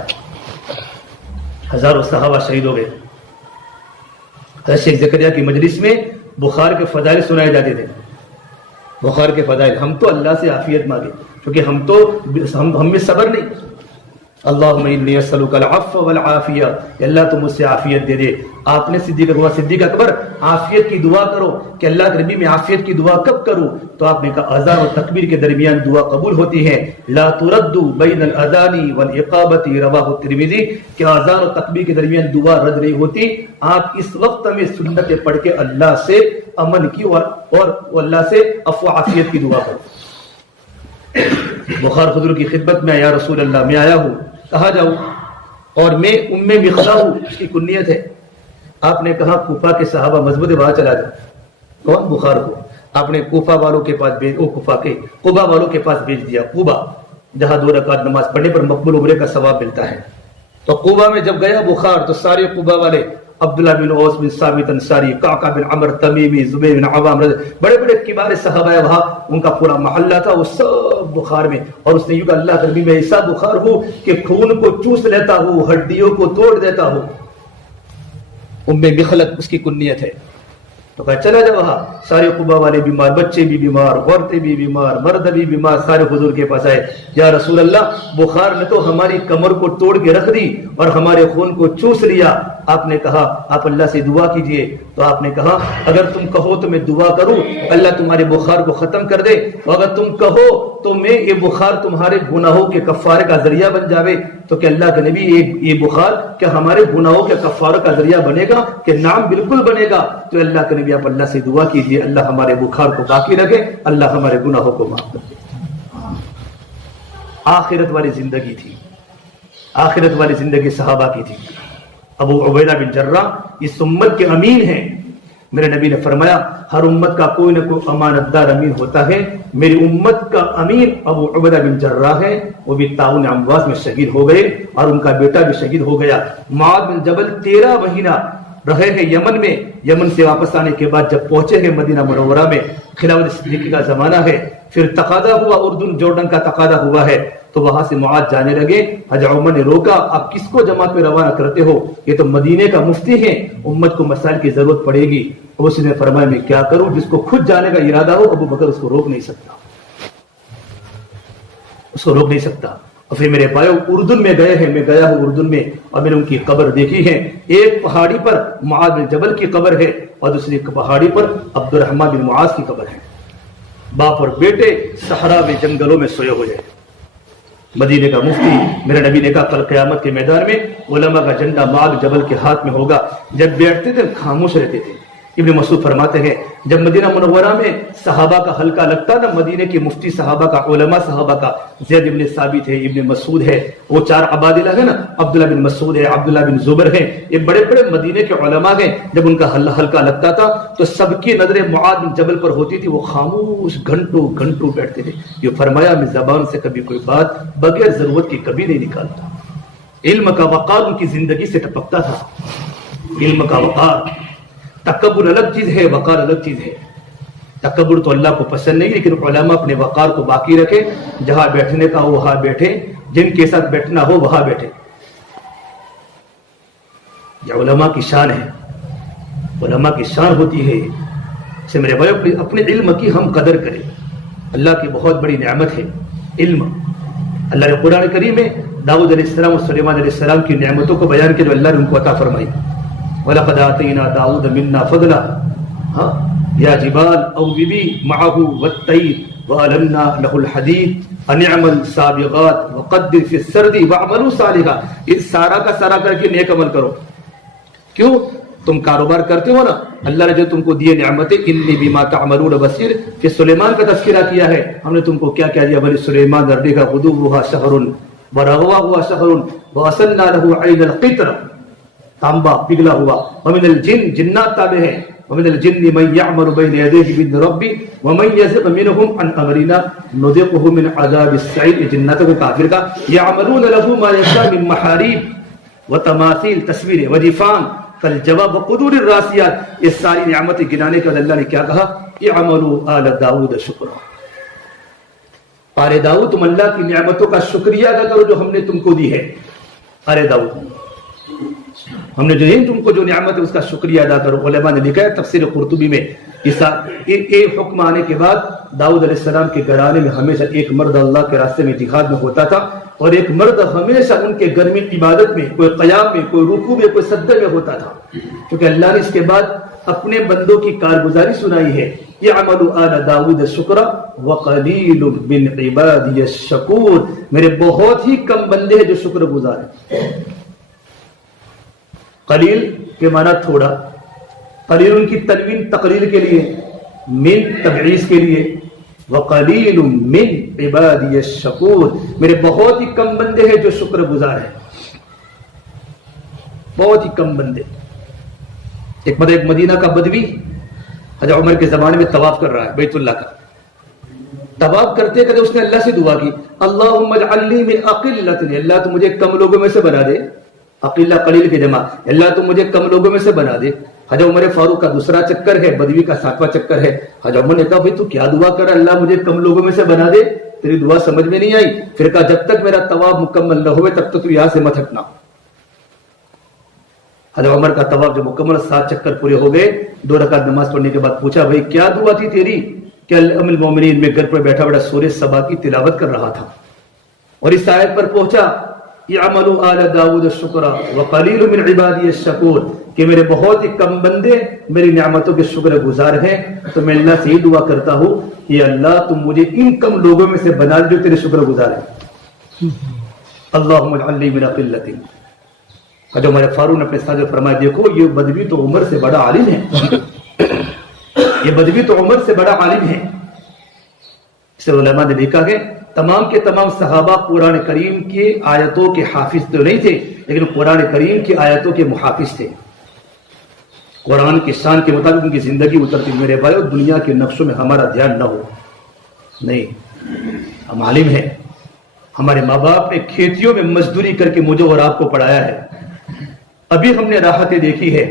ہزاروں صحابہ شہید ہو گئے. شیخ زکریا کی مجلس میں بخار کے فضائل سنائے جاتے تھے. بخار کے فضائل، ہم تو اللہ سے عافیت مانگے کیونکہ ہم میں صبر نہیں. اللہم انی اسألک العفو والعافیہ، اللہ تو مجھ سے عافیت دے دے. آپ نے صدیق اکبر عافیت کی دعا کرو کہ اللہ کے نبی میں عافیت کی دعا کب کروں؟ تو آپ نے کہا اذان و تکبیر کے درمیان دعا قبول ہوتی ہے. لا ترد بین الاذان والاقامۃ، رواہ الترمذی، کہ اذان و تکبیر کے درمیان دعا رد نہیں ہوتی. آپ اس وقت میں سنتیں پڑھ کے اللہ سے امن کی اور اللہ سے عفو عافیت کی دعا کرو. بخار حضور کی خدمت میں، یا رسول اللہ میں آیا ہوں، کہاں جاؤں؟ اور میں ام مخلا ہوں، اس کی کنیت ہے۔ آپ نے کہا کوفہ کے صحابہ مضبوط ہے، وہاں چلا جاؤ۔ کون؟ بخار کو آپ نے کوفہ والوں کے پاس قبا والوں کے پاس بھیج دیا، قبا، جہاں 2 رکعت نماز پڑھنے پر مقبول عمرے کا ثواب ملتا ہے۔ تو قبا میں جب گیا بخار تو سارے قبا والے، عبداللہ بن اوس بن ثابت انصاری، قعقاع بن عمر تمیمی، زبیر بن عوام، بڑے بڑے کبار صحابہ ہیں وہاں، ان کا پورا محلہ تھا، وہ سب بخار میں۔ اور اس نے یوں کہا اللہ کے نبی میں ایسا بخار ہوں کہ خون کو چوس لیتا ہوں، ہڈیوں کو توڑ دیتا ہوں۔ ام مخلت اس کی کنیت ہے۔ تو کہا چلا جا وہاں، سارے قبا والے بیمار، بچے بھی بیمار، عورتیں بھی بیمار، مرد بھی بیمار، سارے حضور کے پاس آئے، یا رسول اللہ بخار نے تو ہماری کمر کو توڑ کے رکھ دی اور ہمارے خون کو چوس لیا۔ آپ نے کہا آپ اللہ سے دعا کیجئے۔ تو آپ نے کہا اگر تم کہو تو میں دعا کروں اللہ تمہارے بخار کو ختم کر دے، اور اگر تم کہو تو میں یہ بخار تمہارے گناہوں کے کفارے کا ذریعہ بن جاوے۔ تو کہ اللہ کے نبی یہ بخار کیا ہمارے گناہوں کے کفارے کا ذریعہ بنے گا؟ کہ نام بالکل بنے گا۔ تو اللہ کے نبی آپ اللہ سے دعا کیجئے اللہ ہمارے بخار کو باقی رکھے، اللہ ہمارے گناہوں کو معاف کر دے۔ آخرت والی زندگی تھی، آخرت والی زندگی صحابہ کی تھی۔ ابو عبیدہ بن جراح اس امت کے امین ہیں۔ میرے نبی نے فرمایا ہر امت کا کوئی نہ کوئی امانت دار امین ہوتا ہے، میری امت کا امین ابو عبیدہ بن جراح ہے۔ وہ بھی طاعون امواس میں شہید ہو گئے اور ان کا بیٹا بھی شہید ہو گیا۔ معاذ بن جبل 13 مہینہ رہے ہیں یمن میں، یمن سے واپس آنے کے بعد جب پہنچے ہیں مدینہ منورہ میں، خلافت صدیقی کا زمانہ ہے، پھر تقاضا ہوا، اردن جورڈن کا تقاضا ہوا ہے، تو وہاں سے معاذ جانے لگے۔ حضرت عمر نے روکا، آپ کس کو جماعت میں روانہ کرتے ہو؟ یہ تو مدینے کا مفتی ہے، امت کو مسائل کی ضرورت پڑے گی۔ اس نے فرمایا میں کیا کروں؟ جس کو خود جانے کا ارادہ ہو ابو بکر اس کو روک نہیں سکتا، اس کو روک نہیں سکتا۔ اور پھر میرے بھائیو اردن میں گئے ہیں، میں گیا ہوں اردن میں اور میں نے ان کی قبر دیکھی ہے۔ ایک پہاڑی پر معاذ بن جبل کی قبر ہے اور دوسری پہاڑی پر عبد الرحمن بن معاذ کی قبر ہے۔ باپ اور بیٹے صحرا میں جنگلوں میں سوئے ہوئے ہیں۔ مدینے کا مفتی میرے نبی نے کہا کل قیامت کے میدان میں علماء کا جھنڈا معاذ جبل کے ہاتھ میں ہوگا۔ جب بیٹھتے تھے خاموش رہتے تھے۔ ابن مسعود فرماتے ہیں جب مدینہ منورہ میں صحابہ کا حلقہ لگتا نا، مدینے کے مفتی صحابہ کا، علماء صحابہ کا، زید بن ثابت ہے، ابن مسعود ہے، وہ 4 عبادلہ ہے نا، عبداللہ بن مسعود ہے، عبداللہ بن زبر ہے، یہ بڑے بڑے مدینے کے علماء ہیں۔ جب ان کا حلقہ لگتا تھا تو سب کی نظریں معاذ بن جبل پر ہوتی تھی، وہ خاموش گھنٹوں گھنٹوں بیٹھتے تھے۔ یہ فرمایا میں زبان سے کبھی کوئی بات بغیر ضرورت کی کبھی نہیں نکالتا۔ علم کا وقار ان کی زندگی سے ٹپکتا تھا، علم کا وقار۔ تکبر الگ چیز ہے، وقار الگ چیز ہے۔ تکبر تو اللہ کو پسند نہیں، لیکن علماء اپنے وقار کو باقی رکھے، جہاں بیٹھنے کا ہو وہاں بیٹھے، جن کے ساتھ بیٹھنا ہو وہاں بیٹھے۔ یہ علماء کی شان ہے، علماء کی شان ہوتی ہے۔ سے میرے بھائی اپنے علم کی ہم قدر کریں، اللہ کی بہت بڑی نعمت ہے علم۔ اللہ نے قرآن کریم میں داؤد علیہ السلام اور سلیمان علیہ السلام کی نعمتوں کو بیان کیا جو اللہ نے ان کو عطا فرمائی۔ وَلَقَدْ آتَيْنَا دَاوُودَ مِنَّا فَضْلًا يَا جِبَالُ أَوِّبِي مَعَهُ وَالطَّيْرَ وَأَلَنَّا لَهُ الْحَدِيدَ أَنِ اعْمَلْ سَابِغَاتٍ وَقَدِّرْ فِي السَّرْدِ وَاعْمَلُوا صَالِحًا۔ اس سارا کا سارا کر کے نیک عمل کرو۔ کیوں؟ تم کاروبار کرتے ہو نا، اللہ نے جو تم کو دیے نعمتیں، انی بما تعملون بصیر۔ کہ سلیمان کا تذکرہ کیا ہے، ہم نے تم کو کیا کیا دیا؟ بنی سلیمان دربے کا غدوها شهر ورغواها شهر وأسلنا له عين القطر، تانبا پگھلا ہوا۔ ومن الجن، جنات تابع ہیں، ومن الجن من يعمل بين يديه بإذن ربه ومن يزغ منهم عن أمرنا نذقه من عذاب السعير۔ یہ جناتوں کو کافر کا يعملون له ما يشاء من محاريب وتماثيل، تصویریں، وجفان فالجواب وقدور الراسيات۔ یہ ساری نعمتیں گنانے کے بعد اللہ نے کیا کہا؟ اعملوا آل داؤد شکرا۔ آل داؤد تم اللہ کی نعمتوں کا شکریہ ادا کرو جو ہم نے تم کو دی ہے۔ آل داؤد ہم نے جو ہے تم کو جو نعمت ہے اس کا شکریہ ادا کرو۔ علماء نے لکھا ہے تفسیر قرطبی میں، ایک حکم آنے کے بعد داؤد علیہ السلام کے گھرانے میں ہمیشہ ایک مرد اللہ کے راستے میں جہاد میں ہوتا تھا، اور ایک مرد ہمیشہ ان کے گھر میں عبادت میں، کوئی قیام میں، کوئی رکوع میں، کوئی سجدے میں ہوتا تھا، کیونکہ اللہ نے اس کے بعد اپنے بندوں کی کارگزاری سنائی ہے۔ یعملوا آل داؤد شکرا وقلیل من عبادی الشکور۔ میرے بہت ہی کم بندے ہیں جو شکر گزار ہیں۔ قلیل کے معنی تھوڑا، قلیل ان کی تنوین تقلیل کے لیے، من تبعیض کے لیے، وقلیل من عبادی الشکور، میرے بہت ہی کم بندے ہیں جو شکر گزار ہیں، بہت ہی کم بندے۔ ایک مدینہ کا بدوی حضرت عمر کے زمانے میں طواف کر رہا ہے بیت اللہ کا، طواف کرتے کرتے اس نے اللہ سے دعا کی، اللہم اجعلنی من اقلۃ، اللہ تو مجھے کم لوگوں میں سے بنا دے، اقلہ قلیل کے جمع، اللہ تو مجھے کم لوگوں میں سے بنا دے۔ حضرت عمر فاروق کا دوسرا چکر ہے، بدوی کا 7واں چکر ہے۔ حضرت عمر نے کہا بھئی تو کیا دعا کر رہا ہے، اللہ مجھے کم لوگوں میں سے بنا دے، تیری دعا سمجھ میں نہیں آئی۔ پھر کہا جب تک میرا طواف مکمل نہ ہوئے تب تک تو یہاں سے مت ہٹنا۔ حضرت عمر کا طواف جب مکمل 7 چکر پورے ہو گئے، 2 رکعت نماز پڑھنے کے بعد پوچھا بھئی کیا دعا تھی تیری؟ کہ ام المومنین میں گھر پر بیٹھا بیٹھا سورہ سبا کی تلاوت کر رہا تھا، اور اس آیت پر پہنچا اعملوا آل داؤد الشکر وقلیل من عبادی الشکور، کہ میرے بہت ہی کم بندے میری نعمتوں کے شکر گزار ہیں۔ تو میں اللہ سے یہ دعا کرتا ہوں کہ اللہ تم مجھے ان کم لوگوں میں سے بنا جو تیرے شکر گزار ہیں۔ اللہم اجعلنی من قلۃ۔ حضرت عمر فاروق نے اپنے ساتھ فرمایا دیکھو یہ بدوی تو عمر سے بڑا عالم ہے، یہ بدوی تو عمر سے بڑا عالم ہے۔ اس علماء نے لکھا ہے تمام کے تمام صحابہ قرآن کریم کی آیتوں کے حافظ تو نہیں تھے، لیکن قرآن کریم کی آیتوں کے محافظ تھے۔ قرآن کی شان کے مطابق ان کی زندگی اترتی۔ میرے بھائیو دنیا کے نقشوں میں ہمارا دھیان نہ ہو، نہیں، ہم عالم ہیں۔ ہمارے ماں باپ نے کھیتیوں میں مزدوری کر کے مجھے اور آپ کو پڑھایا ہے، ابھی ہم نے راحتیں دیکھی ہے۔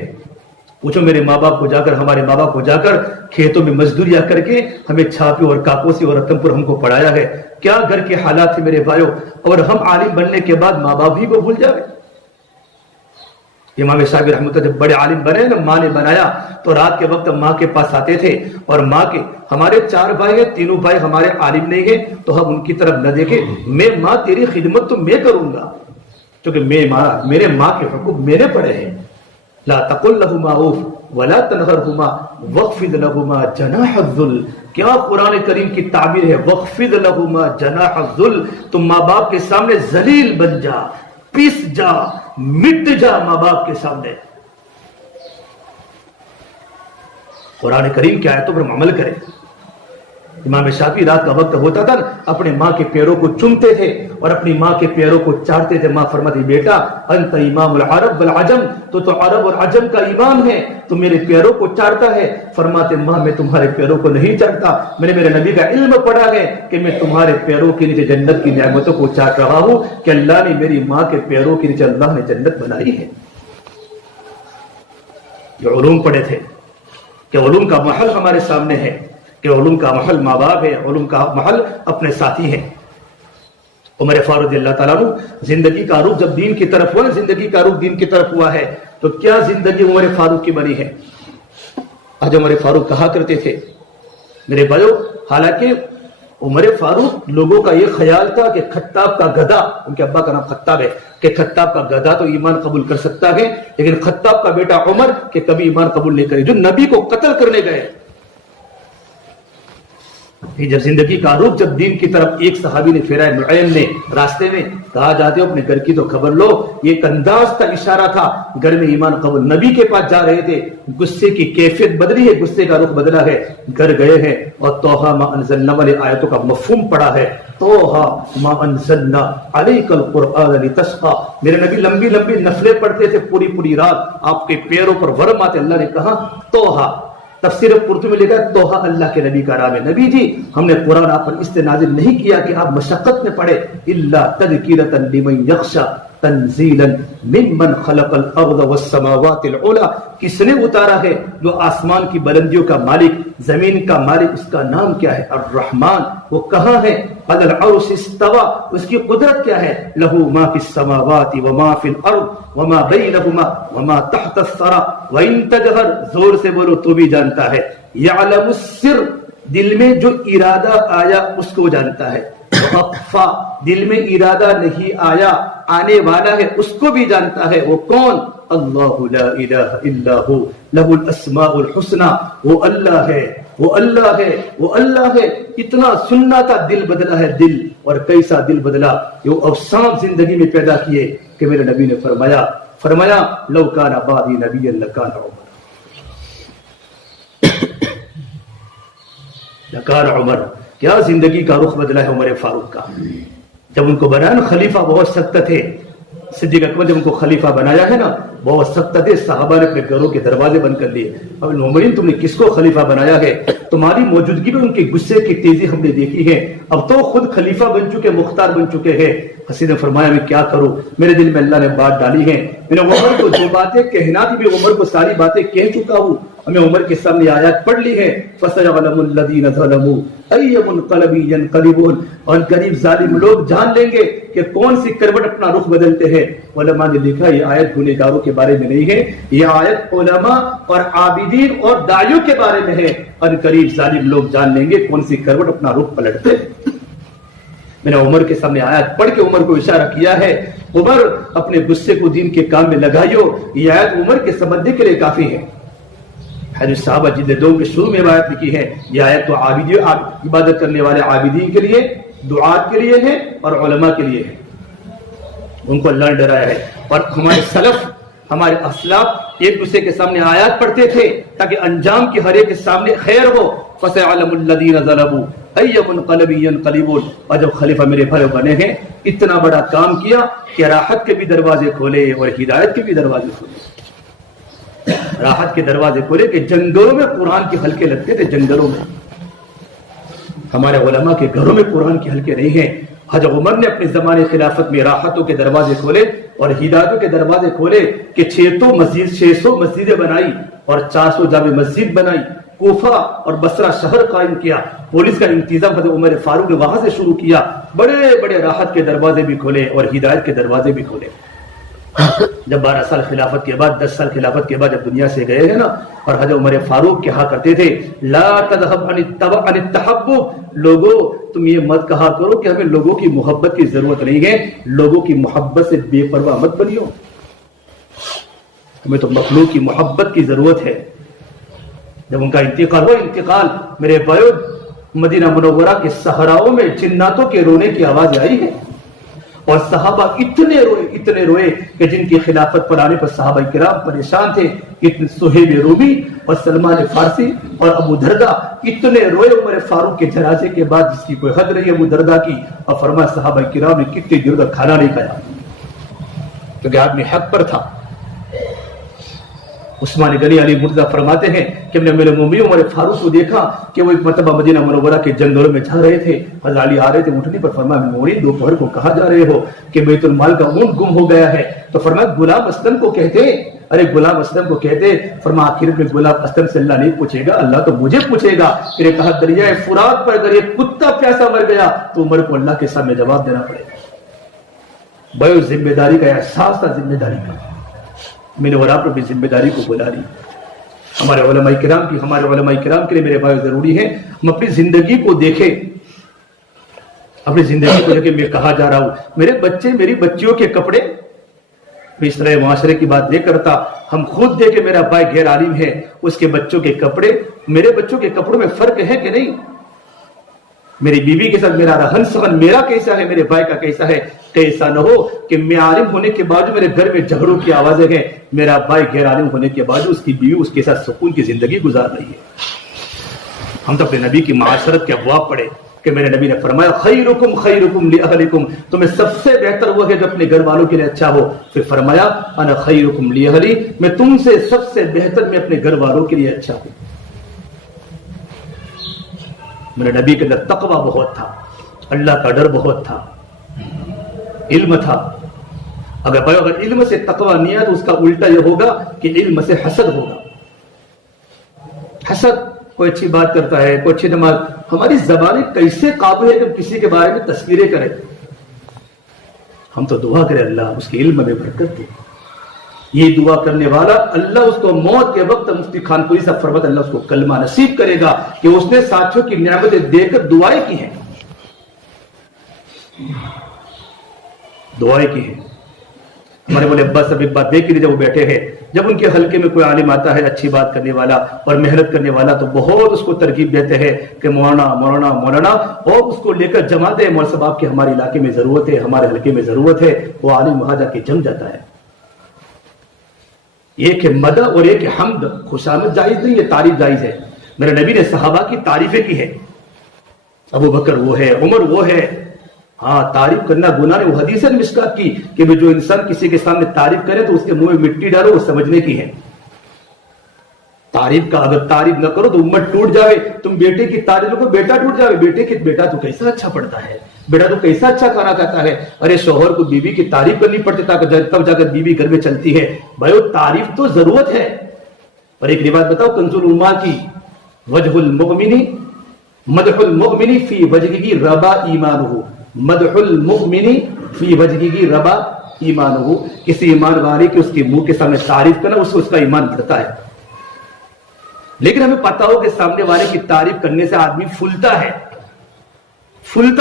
پوچھو میرے ماں باپ کو جا کر، ہمارے ماں باپ کو جا کر کھیتوں میں مزدوریاں کر کے ہمیں چھاپے اور کاپوسی اور رقم پر ہم کو پڑھایا ہے، کیا گھر کے حالات تھے میرے بھائیو، اور ہم عالم بننے کے بعد ماں باپ ہی کو بھول جائے۔ امام شافعی رحمۃ اللہ جب بڑے عالم بنے نا، ماں نے بنایا تو رات کے وقت ماں کے پاس آتے تھے، اور ماں کے ہمارے 4 بھائی ہیں، تینوں بھائی ہمارے عالم نہیں ہیں، تو ہم ان کی طرف نہ دیکھیں، میں ماں تیری خدمت تو میں کروں گا، کیونکہ میرے ماں کے حقوق میرے پڑے ہیں۔ لا تقل لهما اوف ولا تنهرهما واخفض لهما جناح الذل، کیا قرآن کریم کی تعبیر ہے، واخفض لهما جناح الذل، تم ماں باپ کے سامنے ذلیل بن جا، پس جا، مٹ جا ماں باپ کے سامنے۔ قرآن کریم کی آیتوں پر عمل کرے۔ امام شافعی رات کا وقت ہوتا تھا اپنے ماں کے پیروں کو چومتے تھے اور اپنی ماں کے پیروں کو چاٹتے تھے۔ ماں فرماتی بیٹا انت امام العرب والعجم، تو عرب اور عجم کا امام ہے، تو میرے پیروں کو چاٹتا ہے۔ فرماتے ماں میں تمہارے پیروں کو نہیں چاٹتا، میں نے میرے نبی کا علم پڑھا ہے کہ میں تمہارے پیروں کے نیچے جنت کی نعمتوں کو چاٹ رہا ہوں، کہ اللہ نے میری ماں کے پیروں کے نیچے اللہ نے جنت بنائی ہے۔ یہ علوم پڑھے تھے کہ علوم کا محل ہمارے سامنے ہے، کہ علوم کا محل ماں باپ ہے، علوم کا محل اپنے ساتھی ہیں۔ عمر فاروق رضی اللہ تعالیٰ عنہ زندگی کا رخ جب دین کی طرف ہوا، زندگی کا رخ دین کی طرف ہوا ہے، تو کیا زندگی عمر فاروق کی بنی ہے۔ آج عمر فاروق کہا کرتے تھے میرے بھائیو، حالانکہ عمر فاروق لوگوں کا یہ خیال تھا کہ خطاب کا گدھا، ان کے ابا کا نام خطاب ہے، کہ خطاب کا گدھا تو ایمان قبول کر سکتا ہے، لیکن خطاب کا بیٹا عمر کہ کبھی ایمان قبول نہیں کرے، جو نبی کو قتل کرنے گئے۔ جب زندگی کا رخ جب دین کی طرف، ایک صحابی نے پھیرا، نعیم نے راستے میں کہا جاتے ہو اپنے گھر کی تو خبر لو، یہ ایک انداز تھا، اشارہ تھا، گھر میں ایمان قبول، نبی کے پاس جا رہے تھے، غصے کی کیفیت بدلی ہے، غصے کا رخ بدلا ہے، گھر گئے ہیں اور توحا ما انزلنا والی آیتوں کا مفہوم پڑا ہے۔ توحا ما انزلنا علیک القرآن لتشقی، میرے نبی لمبی لمبی نفلیں پڑھتے تھے پوری پوری رات، آپ کے پیروں پر ورم آتے، اللہ نے کہا توحا۔ تفسیر قرطبی میں لکھا ہے توحا اللہ کے نبی کا نام ہے، نبی جی ہم نے قرآن آپ پر اس سے نازل نہیں کیا کہ آپ مشقت میں پڑھے، الا تذکرۃ لمن یخشی تنزیلا ممن خلق الارض والسماوات العلی، کس نے اتارا ہے، جو آسمان کی بلندیوں کا مالک، زمین کا مالک، اس کا نام کیا ہے، الرحمن، وہ کہاں ہے، علی العرش استوى، اس کی قدرت کیا ہے، لہ ما فی السماوات وما فی الارض وما بینہما وما تحت الثری وان تجہر، زور سے بولو تو بھی جانتا ہے، یعلم السر، دل میں جو ارادہ آیا اس کو جانتا ہے، وَأَخْفَى، دل میں ارادہ نہیں آیا آنے والا ہے اس کو بھی جانتا ہے، وہ کون، اللہ لا الہ الا ہو لہ الاسماء الحسنى، وہ اللہ ہے، وہ اللہ ہے، وہ اللہ ہے۔ اتنا سننا تھا، دل بدلا ہے دل، اور کیسا دل بدلا، یہ اوصاف زندگی میں پیدا کیے کہ میرے نبی نے فرمایا لو کان بعدی نبی لکان عمر، لکان عمر، کیا زندگی کا رخ بدلا ہے عمر فاروق کا. جب ان کو بنایا نا خلیفہ بہت سخت تھے. صدیق اکبر جب ان کو خلیفہ بنایا ہے نا بہت سخت تھے. صحابہ نے اپنے گھروں کے دروازے بند کر لیے. اب عمرین تم نے کس کو خلیفہ بنایا ہے؟ تمہاری موجودگی میں ان کے غصے کی تیزی ہم نے دیکھی ہے. اب تو خود خلیفہ بن چکے, مختار بن چکے ہیں. حسین نے فرمایا میں کیا کروں, میرے دل میں اللہ نے بات ڈالی ہے. میں نے عمر کو جو باتیں کہنا تھی میں عمر کو ساری باتیں کہہ چکا ہوں. ہمیں عمر کے سامنے آیات پڑھ لی ہے فَسَيَعْلَمُ الَّذِينَ ظَلَمُوا أَيَّ مُنقَلَبٍ يَنقَلِبُونَ. اور قریب ظالم لوگ جان لیں گے کہ کون سی کروٹ اپنا رخ بدلتے ہیں. علماء نے لکھا یہ آیت گنہگاروں کے بارے میں نہیں ہے, یہ آیت علماء اور عابدین اور داعیوں کے بارے میں ہے. اور قریب ظالم لوگ جان لیں گے کون سی کروٹ اپنا رخ پلٹتے ہیں. میں نے عمر کے سامنے آیت پڑھ کے عمر کو اشارہ کیا ہے, عمر اپنے غصے کو دین کے کام میں لگائیو. یہ آیت عمر کے سمجھنے کے لیے کافی ہے. حدیث صحابہ جلد 2 کے شروع میں آیت لکھی ہے. یہ آیت تو عابدین, عبادت کرنے والے عابدین کے لیے, دعات کے لیے ہے اور علماء کے لیے ہے. ان کو اللہ نے ڈرایا ہے. اور ہمارے سلف, ہمارے اسلاف ایک دوسرے کے سامنے آیات پڑھتے تھے تاکہ انجام کی ہر ایک کے سامنے خیر ہو. فَسَيَعْلَمُ الَّذِينَ ظَلَمُوا أَيَّ مُنقَلَبٍ يَنقَلِبُونَ. اور جب خلیفہ میرے بھائی بنے ہیں اتنا بڑا کام کیا کہ راحت کے بھی دروازے کھولے اور ہدایت کے بھی دروازے کھولے. راحت کے دروازے کھولے کہ جنگلوں میں قرآن کے حلقے لگتے تھے. جنگلوں میں ہمارے علماء کے گھروں میں قرآن کے حلقے نہیں ہیں. حضرت عمر نے اپنے زمانے خلافت میں راحتوں کے دروازے کھولے اور ہدایتوں کے دروازے کھولے کہ 600 مسجدیں بنائی اور 400 جامع مسجد بنائی. کوفہ اور بصرہ شہر قائم کیا. پولیس کا انتظام حضرت عمر فاروق نے وہاں سے شروع کیا. بڑے بڑے راحت کے دروازے بھی کھولے اور ہدایت کے دروازے بھی کھولے. جب 12 سال خلافت کے بعد, 10 سال خلافت کے بعد جب دنیا سے گئے ہیں نا, اور حضرت عمر فاروق کہا کرتے تھے لا تذهب عن التحبب. لوگوں تم یہ مت کہا کرو کہ ہمیں لوگوں کی محبت کی ضرورت نہیں ہے. لوگوں کی محبت سے بے پرواہ مت بنیو. ہمیں تو مخلوق کی محبت کی ضرورت ہے. جب ان کا انتقال ہو, انتقال میرے بھائیو مدینہ منورہ کے صحراؤں میں جناتوں کے رونے کی آواز آئی ہے. اور صحابہ اتنے روئے کہ جن کی خلافت پر آنے پر صحابہ کرام پریشان تھے. سہیب رومی اور سلمان فارسی اور ابو دردہ اتنے روئے عمر فاروق کے جنازے کے بعد جس کی کوئی حد نہیں ابو دردہ کی. اور فرمایا صحابہ کرام نے کتنے دیر تک کھانا نہیں کھایا کیونکہ آدمی حق پر تھا. عثمان غنی علی مرزا فرماتے ہیں کہ ہم نے میرے مومن عمر فاروق کو دیکھا کہ وہ ایک مرتبہ مدینہ منورہ کے جنگلوں میں جا رہے تھے. حضرت علی آ رہے تھے, اٹھنے پر فرمایا مومن دوپہر کو کہاں جا رہے ہو؟ کہ بیت المال کا اونٹ گم ہو گیا ہے. تو فرمایا غلام اسلم کو کہتے. ارے غلام اسلم کو کہتے. فرمایا آخر میں غلام اسلم سے اللہ نہیں پوچھے گا, اللہ تو مجھے پوچھے گا. پھر کہا دریائے فرات پر اگر یہ کتا پیاسا مر گیا تو عمر کو اللہ کے سامنے جواب دینا پڑے گا. بھائی ذمہ داری کا احساس تھا, ذمہ داری کا. میں نے اور آپ نے بھی ذمہ داری کو بلا لی. ہمارے علماء کرام کے لیے میرے بھائی ضروری ہے ہم اپنی زندگی کو دیکھیں. اپنی زندگی کو دیکھیں. میں کہا جا رہا ہوں میرے بچے, میری بچیوں کے کپڑے, میں اس طرح معاشرے کی بات نہیں کرتا. ہم خود دیکھیں میرا بھائی غیر عالم ہے, اس کے بچوں کے کپڑے میرے بچوں کے کپڑوں میں فرق ہے کہ نہیں؟ میری بیوی کے ساتھ میرا رہن سہن میرا کیسا ہے, میرے بھائی کا کیسا ہے؟ ایسا نہ ہو کہ میں عالم ہونے کے باوجود میرے گھر میں جھگڑوں کی آوازیں ہیں, میرا بھائی غیر عالم ہونے کے باوجود اس کی بیوی اس کے ساتھ سکون کی زندگی گزار رہی ہے. ہم تو اپنے نبی کی معاشرت کے ابواب پڑھے کہ میرے نبی نے فرمایا خیرکم خیرکم لاہلکم, تمہیں سب سے بہتر وہ ہے جو اپنے گھر والوں کے لیے اچھا ہو. پھر فرمایا انا خیرکم لاہلی, میں تم سے سب سے بہتر میں اپنے گھر والوں کے لیے اچھا ہوں. میرے نبی کے اندر تقوی بہت تھا, اللہ کا ڈر بہت تھا, علم تھا. اگر علم سے تقوی نہیں ہے تو اس کا الٹا یہ ہوگا کہ علم سے حسد ہوگا. حسد, کوئی اچھی بات کرتا ہے, کوئی اچھی نماز. ہماری زبانیں کیسے قابل ہے کہ کسی کے بارے میں تصویریں کریں. ہم تو دعا کریں اللہ اس کے علم میں برکت دے. یہ دعا کرنے والا اللہ اس کو موت کے وقت مفتی خانپوری صاحب فرماتے اللہ اس کو کلمہ نصیب کرے گا کہ اس نے ساتھیوں کی نعمتیں دے کر دعائیں کی ہیں. دعائیں کی ہیں. ہمارے بولے ابا صاحب ایک بات دیکھ لیجیے, وہ بیٹھے ہیں, جب ان کے حلقے میں کوئی عالم آتا ہے اچھی بات کرنے والا اور محنت کرنے والا تو بہت اس کو ترغیب دیتے ہیں کہ مولانا مولانا مولانا, اور اس کو لے کر جماتے ہیں. مول صاحب آپ کے ہمارے علاقے میں ضرورت ہے, ہمارے حلقے میں ضرورت ہے. وہ عالم وہاں جا کے جم جاتا ہے. ایک ہے مدح اور ایک ہے حمد. خوشامد جائز نہیں, یہ تعریف جائز ہے. میرے نبی نے صحابہ کی تعریفیں کی ہے. ابو بکر وہ ہے، عمر وہ ہے. ہاں تعریف کرنا گناہ ہے. وہ حدیث ہے مشکات کی کہ جو انسان کسی کے سامنے تعریف کرے تو اس کے منہ میں مٹی ڈالو، وہ سمجھنے کی ہے. تعریف کا اگر تعریف نہ کرو تو امت ٹوٹ جاوے. تم بیٹے کی تعریف کرو بیٹا ٹوٹ جاوے. بیٹا تو کیسا اچھا پڑھتا ہے، بیٹا تو کیسا اچھا کھانا کھاتا ہے. ارے شوہر کو بیوی کی تعریف کرنی پڑتی تاکہ تب جا کر بیوی گھر میں چلتی ہے. بھائی تعریف تو ضرورت ہے. اور ایک روایت بتاؤ کنز الامہ کی، وجہ المؤمن مدح المؤمن فی وجہہ ربا ایمانہ. مدح المؤمن فی وجہہ ربا ایمانہ. کسی ایمان والے کی اس کے منہ کے سامنے تعریف کرنا اس کا ایمان بڑھتا ہے. لیکن ہمیں پتا ہو کہ سامنے والے کی تعریف کرنے سے آدمی پھولتا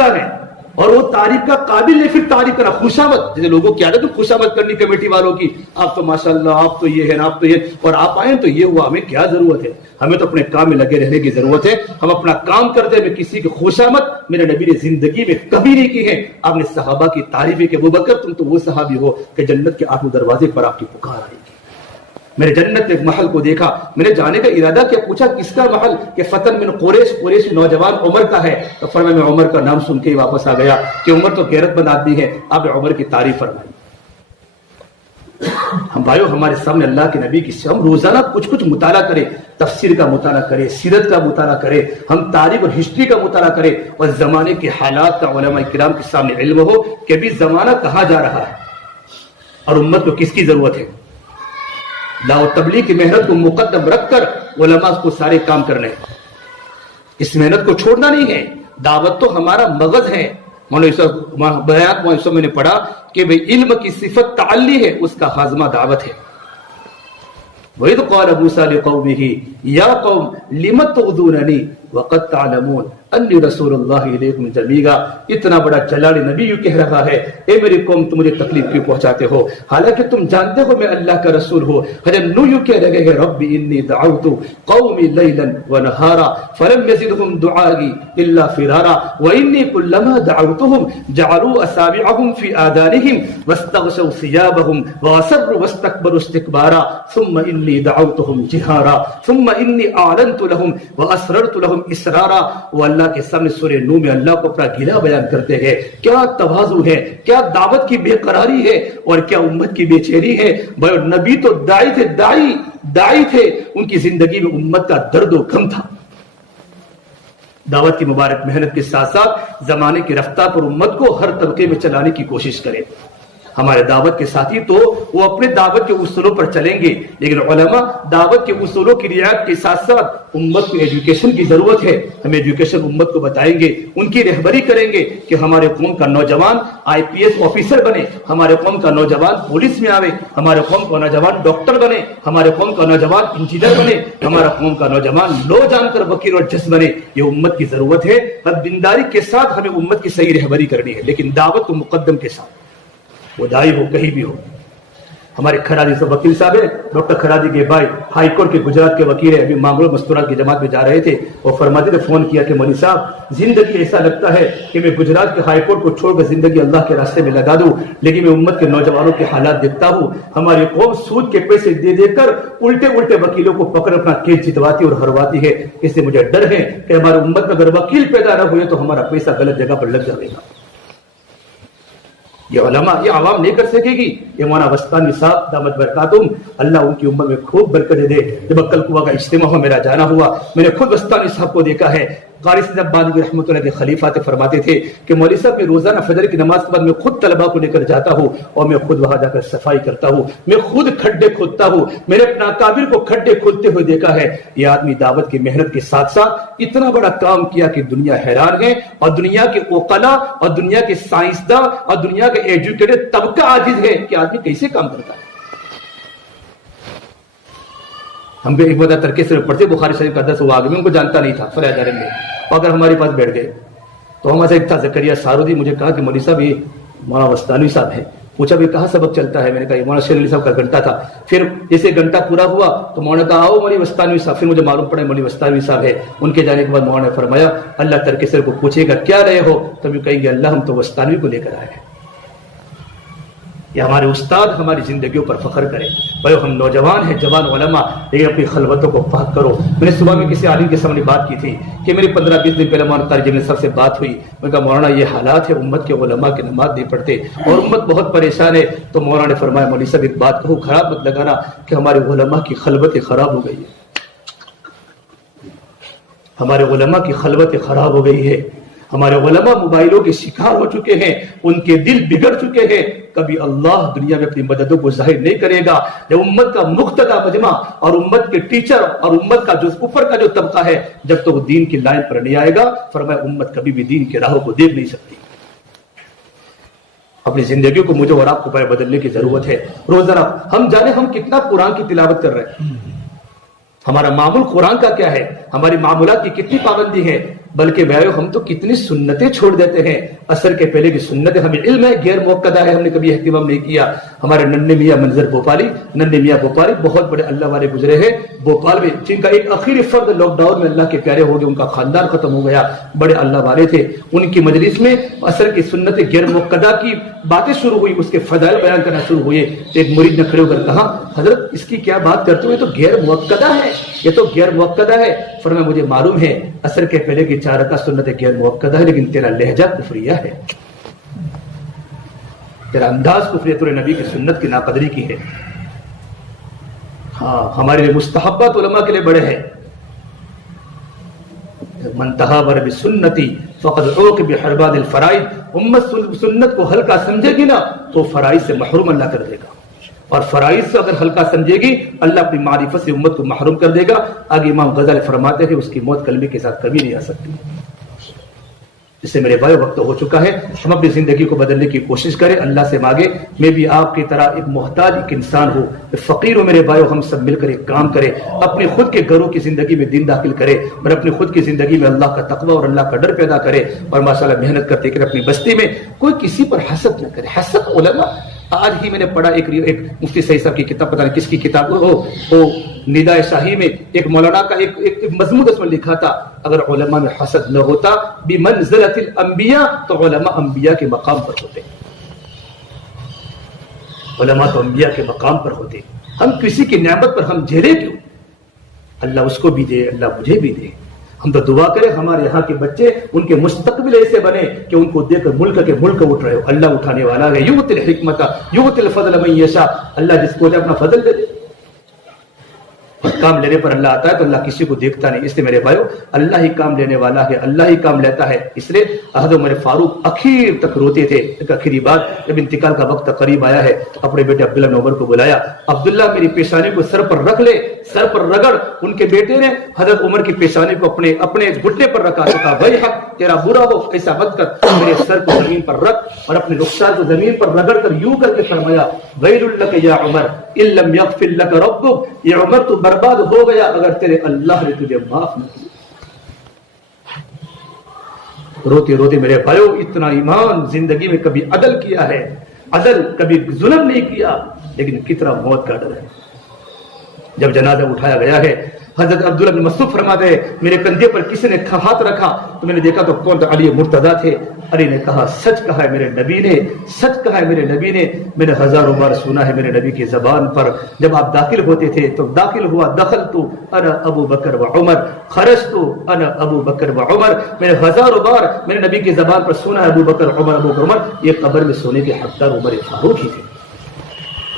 ہے اور وہ تعریف کا قابل نہیں. پھر تعریف کرنا خوشامد، جیسے لوگوں کی عادت ہے خوشامد کرنی کمیٹی والوں کی، آپ تو ماشاءاللہ آپ تو یہ ہے نا، آپ تو یہ، اور آپ آئیں تو یہ ہوا. ہمیں کیا ضرورت ہے؟ ہمیں تو اپنے کام میں لگے رہنے کی ضرورت ہے. ہم اپنا کام کرتے ہیں. کسی کی خوشامد میرے نبی نے زندگی میں کبھی نہیں کی ہے. آپ نے صحابہ کی تعریف ہے کہ ابو بکر تم تو وہ صحابی ہو کہ جنت کے 8 دروازے پر آپ کی پکار آئے گی. میں نے جنت میں ایک محل کو دیکھا. میں نے جانے کا ارادہ کیا، پوچھا کس کا محل؟ کہ فتن من قریش نوجوان عمر کا ہے. تو فرمایا میں عمر کا نام سن کے ہی واپس آ گیا کہ عمر تو غیرت مند آدمی ہے. آپ نے عمر کی تعریف فرمائی. ہم بھائیو ہمارے سامنے اللہ کے نبی کی ہم روزانہ کچھ مطالعہ کریں. تفسیر کا مطالعہ کریں، سیرت کا مطالعہ کریں، ہم تاریخ اور ہسٹری کا مطالعہ کریں، اور زمانے کے حالات کا علماء کرام کے سامنے علم ہو کہ بھی زمانہ کہاں جا رہا ہے اور امت کو کس کی ضرورت ہے. دعوت تبلیغ کی محنت کو مقدم رکھ کر علماء کو سارے کام کرنے. اس محنت کو چھوڑنا نہیں ہے. دعوت تو ہمارا مغز ہے. بیان میں نے پڑھا کہ علم کی صفت تعلی ہے، اس کا ہاضمہ دعوت ہے. وَإِذْ قَالَ مُوسَىٰ لِقَوْمِهِ يَا قَوْمِ لِمَ تُؤْذُونَنِي وَقَدْ تَعْلَمُونَ أَنِّي رَسُولُ اللَّهِ إِلَيْكُمْ جَمِيعًا. اتنا بڑا جلال نبی یوں کہہ رہا ہے اے میری قوم تم مجھے تکلیف کیوں پہنچاتے ہو حالانکہ تم جانتے ہو میں اللہ کا رسول ہوں. حضرت نوح یوں کہہ رہے ہیں رب انی دعوت قومی لیلا ونہارا فلم یزدہم دعائی الا فرارا وانی کلما دعوتہم جعلوا اصابعہم فی آذانہم واستغشوا ثیابہم واصروا واستکبروا استکبارا ثم انی دعوتہم جہارا ثم انی اعلنت لہم واسررت لہم اسرارا. وہ اللہ کے سامنے سورہ نوح میں اللہ کو اپنا گلہ بیان کرتے ہیں. کیا تواضع ہے، کیا دعوت کی بے قراری ہے، اور کیا امت کی بے چینی ہے. نبی تو داعی تھے، داعی تھے. ان کی زندگی میں امت کا درد و غم تھا. دعوت کی مبارک محنت کے ساتھ ساتھ زمانے کی رفتار پر امت کو ہر طبقے میں چلانے کی کوشش کرے. ہمارے دعوت کے ساتھی تو وہ اپنے دعوت کے اصولوں پر چلیں گے، لیکن علماء دعوت کے اصولوں کی رعایت کے ساتھ ساتھ امت کو ایجوکیشن کی ضرورت ہے. ہم ایجوکیشن امت کو بتائیں گے، ان کی رہبری کریں گے کہ ہمارے قوم کا نوجوان IPS آفیسر بنے، ہمارے قوم کا نوجوان پولیس میں آوے، ہمارے قوم کا نوجوان ڈاکٹر بنے، ہمارے قوم کا نوجوان انجینئر بنے، ہمارا قوم کا نوجوان لو جان کر وکیل اور جج بنے. یہ امت کی ضرورت ہے. اب دینداری کے ساتھ ہمیں امت کی صحیح رہبری کرنی ہے، لیکن دعوت کو مقدم کے ساتھ. وہ دائی ہو کہیں بھی ہو. ہمارے کھرادی سے وکیل صاحب ہیں، ڈاکٹر کھرادی کے بھائی ہائی کورٹ کے گجرات کے وکیل ہیں. ابھی مانگرو مستورات کی جماعت میں جا رہے تھے، وہ فرماتے تھے فون کیا کہ مولوی صاحب زندگی ایسا لگتا ہے کہ میں گجرات کے ہائی کورٹ کو چھوڑ کر زندگی اللہ کے راستے میں لگا دوں، لیکن میں امت کے نوجوانوں کے حالات دیکھتا ہوں. ہماری قوم سود کے پیسے دے دے کر الٹے وکیلوں کو پکڑ اپنا کیس جتواتی اور ہرواتی ہے. اس سے مجھے ڈر ہے کہ ہماری امت میں اگر وکیل پیدا نہ ہوئے تو ہمارا پیسہ غلط جگہ پر لگ جائے گا. یہ علماء یہ عوام نہیں کر سکے گی. یہ مولانا وسطانی صاحب دامت برکاتہم اللہ ان کی عمر میں خوب برکت دے. جب کل کنواں کا اجتماع ہوا، میرا جانا ہوا، میں نے خود وسطانی صاحب کو دیکھا ہے. قاری سید عبادی رحمۃ اللہ کے خلیفہ تھے، فرماتے تھے کہ مولوی صاحب میں روزانہ فجر کی نماز کے بعد میں خود طلباء کو لے کر جاتا ہوں اور میں خود وہاں جا کر صفائی کرتا ہوں، میں خود کھڈے کھودتا ہوں. میں نے اپنا اکابر کو کھڈے کھودتے ہوئے دیکھا ہے. یہ آدمی دعوت کی محنت کے ساتھ ساتھ اتنا بڑا کام کیا کہ دنیا حیران ہے، اور دنیا کے عقلاء اور دنیا کے سائنسداں اور دنیا کے ایجوکیٹڈ طبقہ عاجز ہے کہ آدمی کیسے کام کرتا ہے. ہم بھی ایک بار ترکے سے پڑھتے بخاری شریف کا درس، وہ آگے میں ان کو جانتا نہیں تھا فریاد دارین میں، اور اگر ہمارے پاس بیٹھ گئے تو ہمارے ایک تھا زکریا سارودی، مجھے کہا کہ مولوی صاحب یہ مولانا وسطانی صاحب ہیں. پوچھا بھی کہاں سبق چلتا ہے؟ میں نے کہا یہ مولانا شیر علی صاحب کا گھنٹہ تھا. پھر جیسے گھنٹہ پورا ہوا تو مولانا کہا آؤ مولوی وسطانی صاحب. پھر مجھے معلوم پڑا مولوی وسطانی صاحب ہے. ان کے جانے کے بعد مولانا نے فرمایا اللہ ترکے سر کو پوچھے گا کیا رہے ہو، تب کہیں گے اللہ ہم تو وسطانی کو لے کر آئے ہیں. یہ ہمارے استاد ہماری زندگیوں پر فخر کریں. بھائی ہم نوجوان ہیں، جوان علماء، لیکن اپنی خلوتوں کو پاک کرو. میں نے صبح میں کسی عالم کے سامنے بات کی تھی کہ میری 15-20 دن پہلے مولانا طارق جمیل صاحب سے بات ہوئی. میں نے کہا مولانا یہ حالات ہے، امت کے علماء کی نماز نہیں پڑھتے اور امت بہت پریشان ہے. تو مولانا نے فرمایا مولوی صاحب ایک بات کہوں، خراب مت لگانا کہ ہمارے علماء کی خلوتیں خراب ہو گئی ہے. ہمارے علماء کی خلوتیں خراب ہو گئی ہے. ہمارے علماء موبائلوں کے شکار ہو چکے ہیں، ان کے دل بگڑ چکے ہیں. کبھی اللہ دنیا میں اپنی مددوں کو ظاہر نہیں کرے گا جب امت کا مقتدی مجمع اور امت کے ٹیچر اور امت کا جو اوپر کا جو طبقہ ہے جب تو وہ دین کی لائن پر نہیں آئے گا. فرمایا امت کبھی بھی دین کے راہوں کو دیکھ نہیں سکتی. اپنی زندگیوں کو مجھے اور آپ کو بدلنے کی ضرورت ہے. روزانہ ہم جانے ہم کتنا قرآن کی تلاوت کر رہے ہیں، ہمارا معمول قرآن کا کیا ہے، ہماری معمولات کی کتنی پابندی ہے. بلکہ بھائیو ہم تو کتنی سنتیں چھوڑ دیتے ہیں. اثر کے پہلے کی سنتیں ہمیں علم ہے غیر موقدہ ہے، ہم نے کبھی اہتمام نہیں کیا. ہمارے ننھے میاں منظر بھوپالی، ننھے میاں بھوپالی بہت بڑے اللہ والے گزرے ہیں بھوپال میں، جن کا ایک آخری فرد لاک ڈاؤن میں اللہ کے پیارے ہو گئے، ان کا خاندان ختم ہو گیا. بڑے اللہ والے تھے. ان کی مجلس میں اثر کی سنتیں غیر موقدہ کی باتیں شروع ہوئی، اس کے فضائل بیان کرنا شروع ہوئے. ایک مرید نے کھڑے ہو کر کہا حضرت اس کی کیا بات کرتے ہو، یہ تو غیر موقدہ ہے، یہ تو غیر موقدہ ہے. فرمایا مجھے معلوم ہے اثر کے پہلے کی 4 رکعت سنت غیر موقدہ ہے، لیکن تیرا لہجہ کفریہ ہے، تیرا انداز کفریہ، تیرے نبی کی سنت کی ناقدری کی ہے. ہاں ہمارے لیے مستحبات علماء کے لیے بڑے ہیں. من تہاور بسنتی فقد عوق بحرباد الفرائض. امت سنت کو ہلکا سمجھے گی نا تو فرائض سے محروم اللہ کر دے گا، اور فرائض سے اگر ہلکا سمجھے گی اللہ اپنی معرفت سے امت کو محروم کر دے گا. آگے امام غزالی فرماتے ہیں اس کی موت کلمے کے ساتھ کبھی نہیں آ سکتی. اس سے میرے بھائی وقت ہو چکا ہے، ہم اپنی زندگی کو بدلنے کی کوشش کریں، اللہ سے مانگے میں بھی آپ کی طرح ایک محتاج ایک انسان ہوں، فقیر ہوں. میرے بھائیو ہم سب مل کر ایک کام کریں، اپنے خود کے گھروں کی زندگی میں دین داخل کرے اور اپنی خود کی زندگی میں اللہ کا تقوی اور اللہ کا ڈر پیدا کرے، اور ماشاءاللہ محنت کرتے کہ اپنی بستی میں کوئی کسی پر حسد نہ کرے. حسد علماء، آج ہی میں نے پڑھا ایک مفتی سعید صاحب کی کتاب، پتہ نہیں کس کی کتاب وہ ندائے شاہی میں ایک مولانا کا ایک مضمون اس میں لکھا تھا اگر علماء میں حسد نہ ہوتا بمنزلۃ الانبیاء تو علماء انبیاء کے مقام پر ہوتے. علماء تو انبیاء کے مقام پر ہوتے. ہم کسی کی نعمت پر ہم جھیرے کیوں؟ اللہ اس کو بھی دے، اللہ مجھے بھی دے. ہم تو دعا کریں ہمارے یہاں کے بچے ان کے مستقبل ایسے بنے کہ ان کو دیکھ کر ملک اٹھ رہے ہو. اللہ اٹھانے والا ہے، یؤتی الحکمت یؤتی الفضل من یشاء. اللہ جس کو اپنا فضل دے دے. کام لینے پر اللہ آتا ہے تو اللہ کسی کو دیکھتا نہیں. اس لیے میرے بھائیو اللہ ہی کام لینے والا ہے، اللہ ہی کام لیتا ہے. اس لیے حضرت عمر فاروق اخیر تک روتے تھے. ایک آخری بات جب انتقال کا وقت قریب آیا ہے اپنے بیٹے عبداللہ بن عمر کو بلایا. عبداللہ میری پیشانی کو سر پر رکھ لے، سر پر رگڑ. ان کے بیٹے نے حضرت عمر کی پیشانی کو اپنے گھٹنے پر رکھا. کہا بھائی حق تیرا برا ہو، ایسا مت کر، میرے سر کو زمین پر رکھ اور اپنے رخسار کو زمین پر رگڑ کر یوں کر کے فرمایا ویل لک یا عمر ان لم یغفر لک ربک. یہ عمر تو برباد ہو گیا اگر تیرے اللہ نے تجھے معاف نہ کیا. روتے روتے میرے بھائیو اتنا ایمان زندگی میں کبھی عدل کیا ہے، عدل کبھی ظلم نہیں کیا، لیکن کتنا موت کا ڈر ہے. جب جنازہ اٹھایا گیا ہے حضرت عبداللہ بن مسعود فرماتے ہیں میرے کندھے پر کسی نے ہاتھ رکھا تو میں نے دیکھا تو کون علی مرتضی تھے. علی نے کہا سچ کہا ہے میرے نبی نے، سچ کہا ہے میرے نبی نے. میں نے ہزاروں بار سنا ہے میرے نبی کی زبان پر جب آپ داخل ہوتے تھے تو داخل ہوا دخلت انا ابو بکر و عمر خرجت انا ابو بکر و عمر. میں نے ہزاروں بار میرے نبی کی زبان پر سنا ہے ابو بکر عمر ابو بکر عمر. یہ قبر میں سونے کے حقدار عمر فاروق ہی تھے.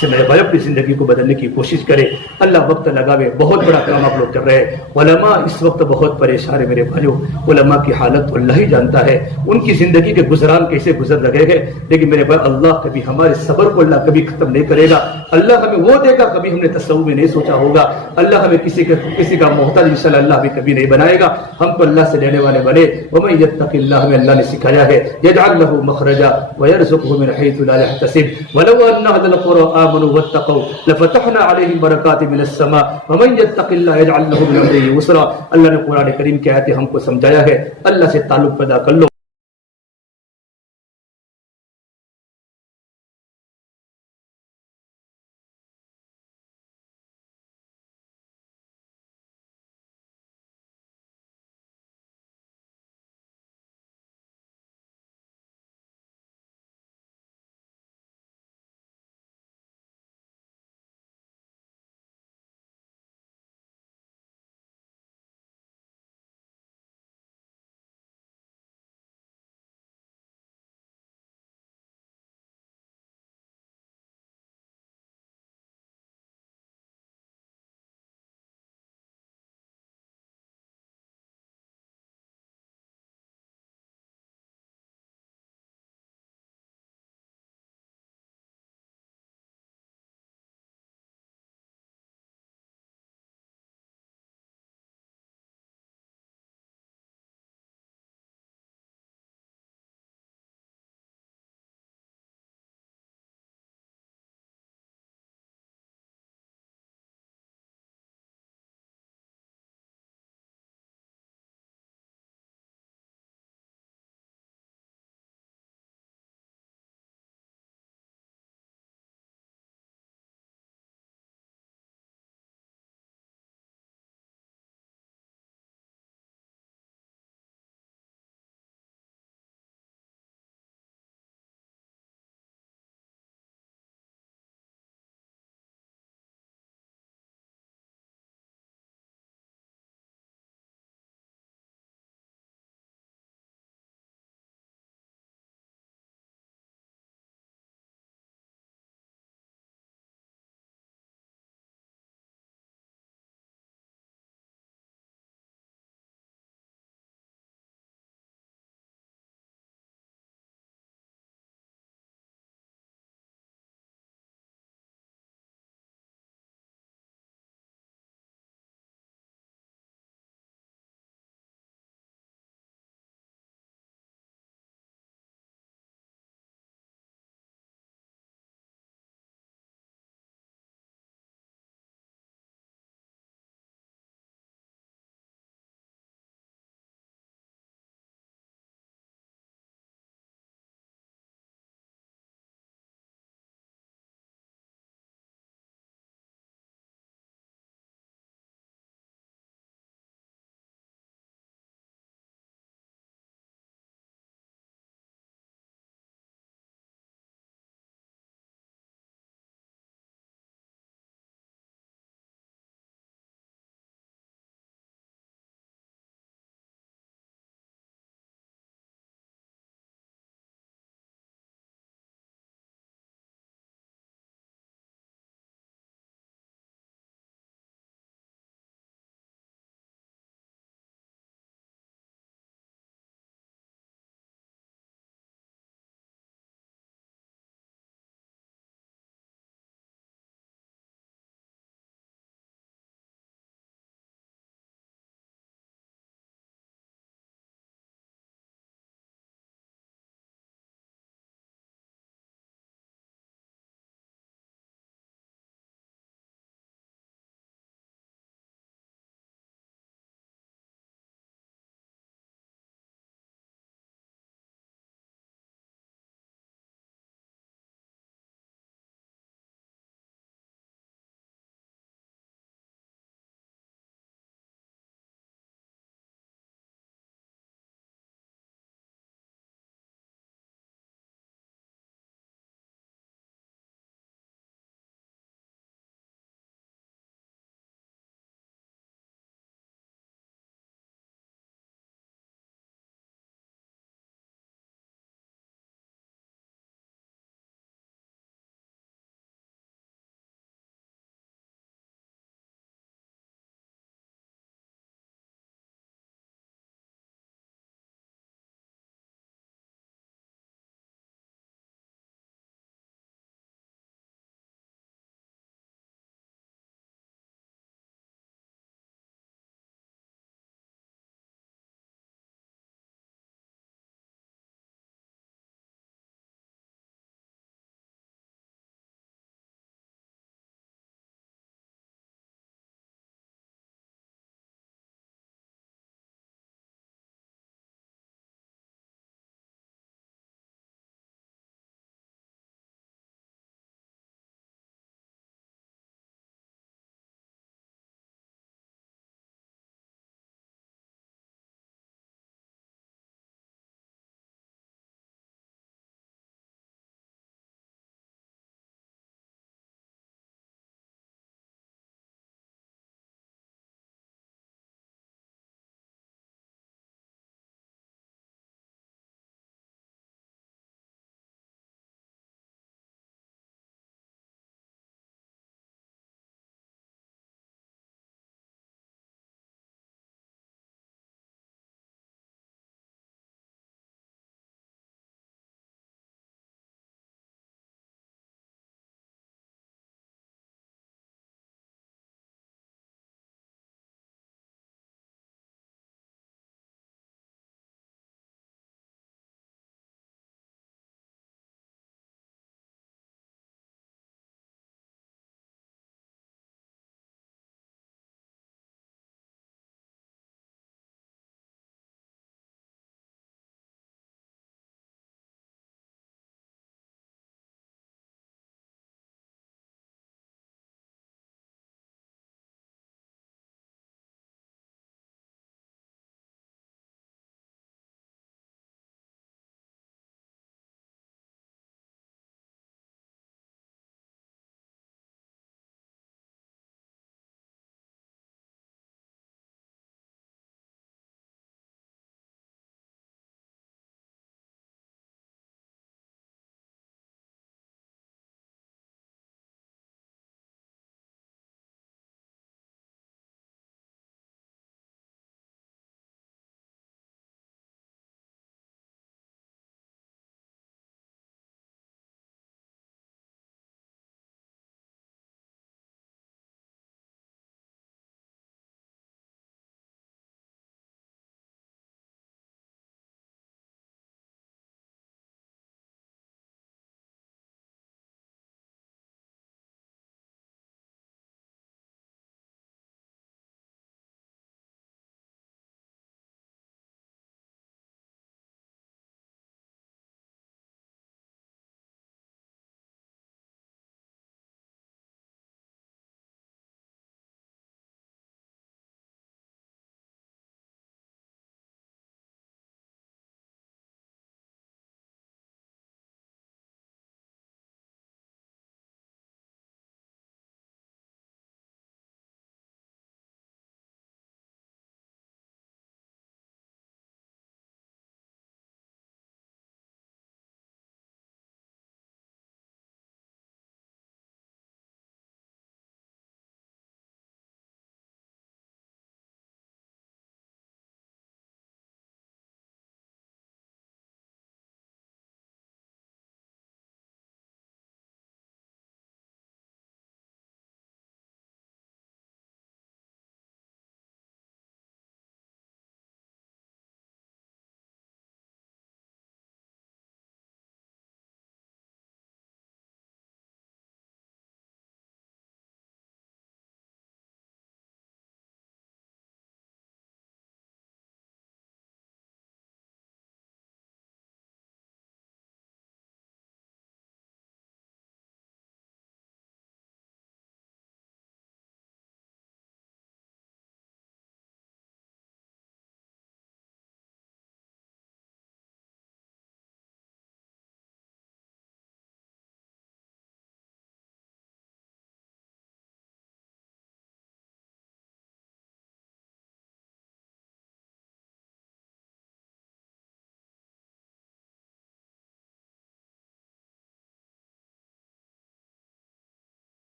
سے میرے بھائی اپنی زندگی کو بدلنے کی کوشش کرے. اللہ وقت لگاوے. بہت بڑا کام آپ لوگ کر رہے ہیں. علماء اس وقت بہت پریشان ہے میرے بھائیوں. علماء کی حالت تو اللہ ہی جانتا ہے، ان کی زندگی کے گزران کیسے گزر رہے ہیں. لیکن میرے بھائی اللہ کبھی ہمارے صبر کو اللہ کبھی ختم نہیں کرے گا. اللہ ہمیں وہ دے گا کبھی ہم نے تصور میں نہیں سوچا ہوگا. اللہ ہمیں کسی کا محتاج انشاءاللہ اللہ بھی کبھی نہیں بنائے گا. ہم کو اللہ سے لینے والے بنے. ومن یتق اللہ، ہمیں اللہ نے سکھایا ہے یجعل له مخرجا ويرزقه من حيث لا يحتسب ولو ان اهل القرى آمنوا واتقوا لفتحنا عليهم بركات من السماء ومن يتق الله يجعل له من امره يسرا. اللہ نے قرآن کریم کی آیتیں ہم کو سمجھایا ہے. اللہ سے تعلق پیدا کر لو.